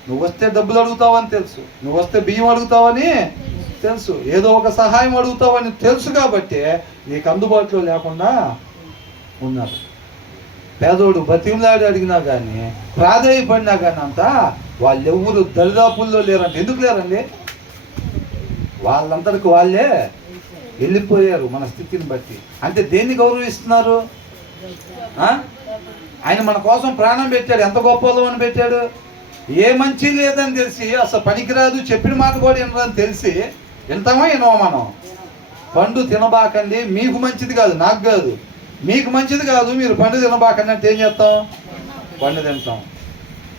నువ్వు వస్తే డబ్బులు అడుగుతావని తెలుసు, నువ్వు వస్తే బియ్యం అడుగుతావని తెలుసు, ఏదో ఒక సహాయం అడుగుతావని తెలుసు. కాబట్టి నీకు అందుబాటులో లేకుండా ఉన్నారు. పేదోడు బతిమలాడి అడిగినా కానీ, ప్రాధాయపడినా కానీ అంతా వాళ్ళెవ్వరు దరిదాపుల్లో లేరంట. ఎందుకు లేరండి? వాళ్ళందరికి వాళ్ళే వెళ్ళిపోయారు మన స్థితిని బట్టి. అంటే దేన్ని గౌరవిస్తున్నారు? ఆయన మన కోసం ప్రాణం పెట్టాడు. ఎంత గొప్పలో అని పెట్టాడు. ఏ మంచి లేదని తెలిసి, అసలు పనికిరాదు, చెప్పిన మాట కూడా వినరని తెలిసి వింటామా వినవా మనం? పండు తినబాకండి, మీకు మంచిది కాదు, నాకు కాదు, మీకు మంచిది కాదు, మీరు పండు తినబాకండి అంటే ఏం చేస్తాం? పండు తింటాం.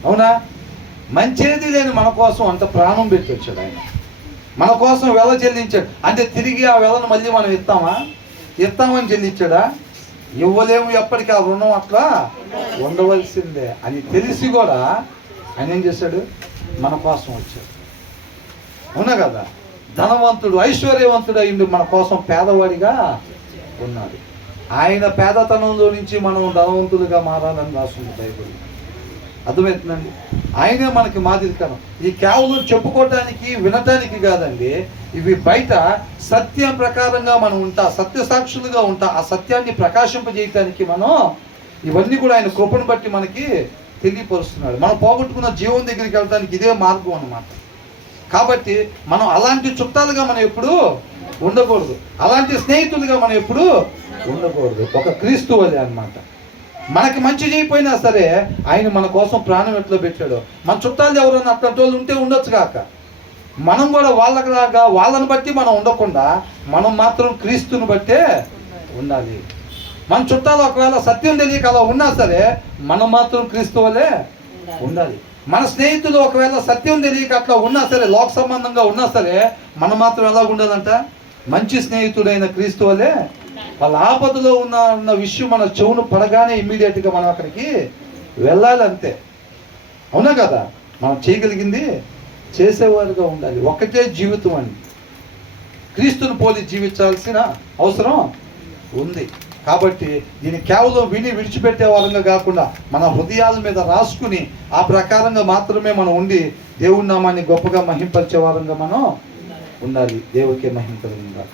అవునా? మంచిది లేని మన కోసం అంత ప్రాణం పెట్టి వచ్చాడు ఆయన, మన కోసం వెల చెల్లించాడు. అంటే తిరిగి ఆ వెలను మళ్ళీ మనం ఇస్తామని చెల్లించాడా? ఇవ్వలేము, ఎప్పటికీ ఆ రుణం అట్లా ఉండవలసిందే అని తెలిసి కూడా ఆయన ఏం చేశాడు? మన కోసం వచ్చాడు. అవునా కదా? ధనవంతుడు, ఐశ్వర్యవంతుడు అయ్యిండు, మన కోసం పేదవాడిగా ఉన్నాడు. ఆయన పేదతనంలో నుంచి మనం ధనవంతులుగా మారాలని రాస్తుంది బైబిల్. అర్థమవుతుందండి? ఆయనే మనకి మాదిరికరం. ఈ కేవలం చెప్పుకోవటానికి వినటానికి కాదండి, ఇవి బయట సత్యం ప్రకారంగా మనం ఉంటా, సత్య సాక్షులుగా ఉంటా, ఆ సత్యాన్ని ప్రకాశింపజేయటానికి మనం ఇవన్నీ కూడా ఆయన కృపను బట్టి మనకి తెలియపరుస్తున్నాడు. మనం పోగొట్టుకున్న జీవం దగ్గరికి వెళ్ళడానికి ఇదే మార్గం అన్నమాట. కాబట్టి మనం అలాంటి చుట్టాలుగా మనం ఎప్పుడు ఉండకూడదు, అలాంటి స్నేహితులుగా మనం ఎప్పుడు ఉండకూడదు. ఒక క్రీస్తు వలె అన్నమాట. మనకి మంచి చేయకపోయినా సరే ఆయన మన కోసం ప్రాణం ఎట్లా పెట్టాడో, మన చుట్టాలు ఎవరైనా అట్లాంటి వాళ్ళు ఉంటే ఉండొచ్చు కాక, మనం కూడా వాళ్ళలాగా వాళ్ళని బట్టి మనం ఉండకుండా మనం మాత్రం క్రీస్తుని బట్టే ఉండాలి. మన చుట్టాలు ఒకవేళ సత్యం తెలియక అలా ఉన్నా సరే మనం మాత్రం క్రీస్తు వలె ఉండాలి. మన స్నేహితులు ఒకవేళ సత్యం తెలియక అట్లా ఉన్నా సరే, లోక సంబంధంగా ఉన్నా సరే మనం మాత్రం ఎలా ఉండాలంట? మంచి స్నేహితుడైన క్రీస్తు వలె. వాళ్ళ ఆపదలో ఉన్న విషయం మన చెవును పడగానే ఇమ్మీడియట్గా మనం అక్కడికి వెళ్ళాలి, అంతే. అవునా కదా? మనం చేయగలిగింది చేసేవారుగా ఉండాలి. ఒకటే జీవితం అండి, క్రీస్తుని పోలి జీవించాల్సిన అవసరం ఉంది. కాబట్టి దీన్ని కేవలం విని విడిచిపెట్టే వారంగా కాకుండా మన హృదయాల మీద రాసుకుని ఆ ప్రకారంగా మాత్రమే మనం ఉండి దేవుడి నామాన్ని గొప్పగా మహింపరిచే వారంగా మనం ఉండాలి. దేవుడికి మహిమ కలుగును గాక.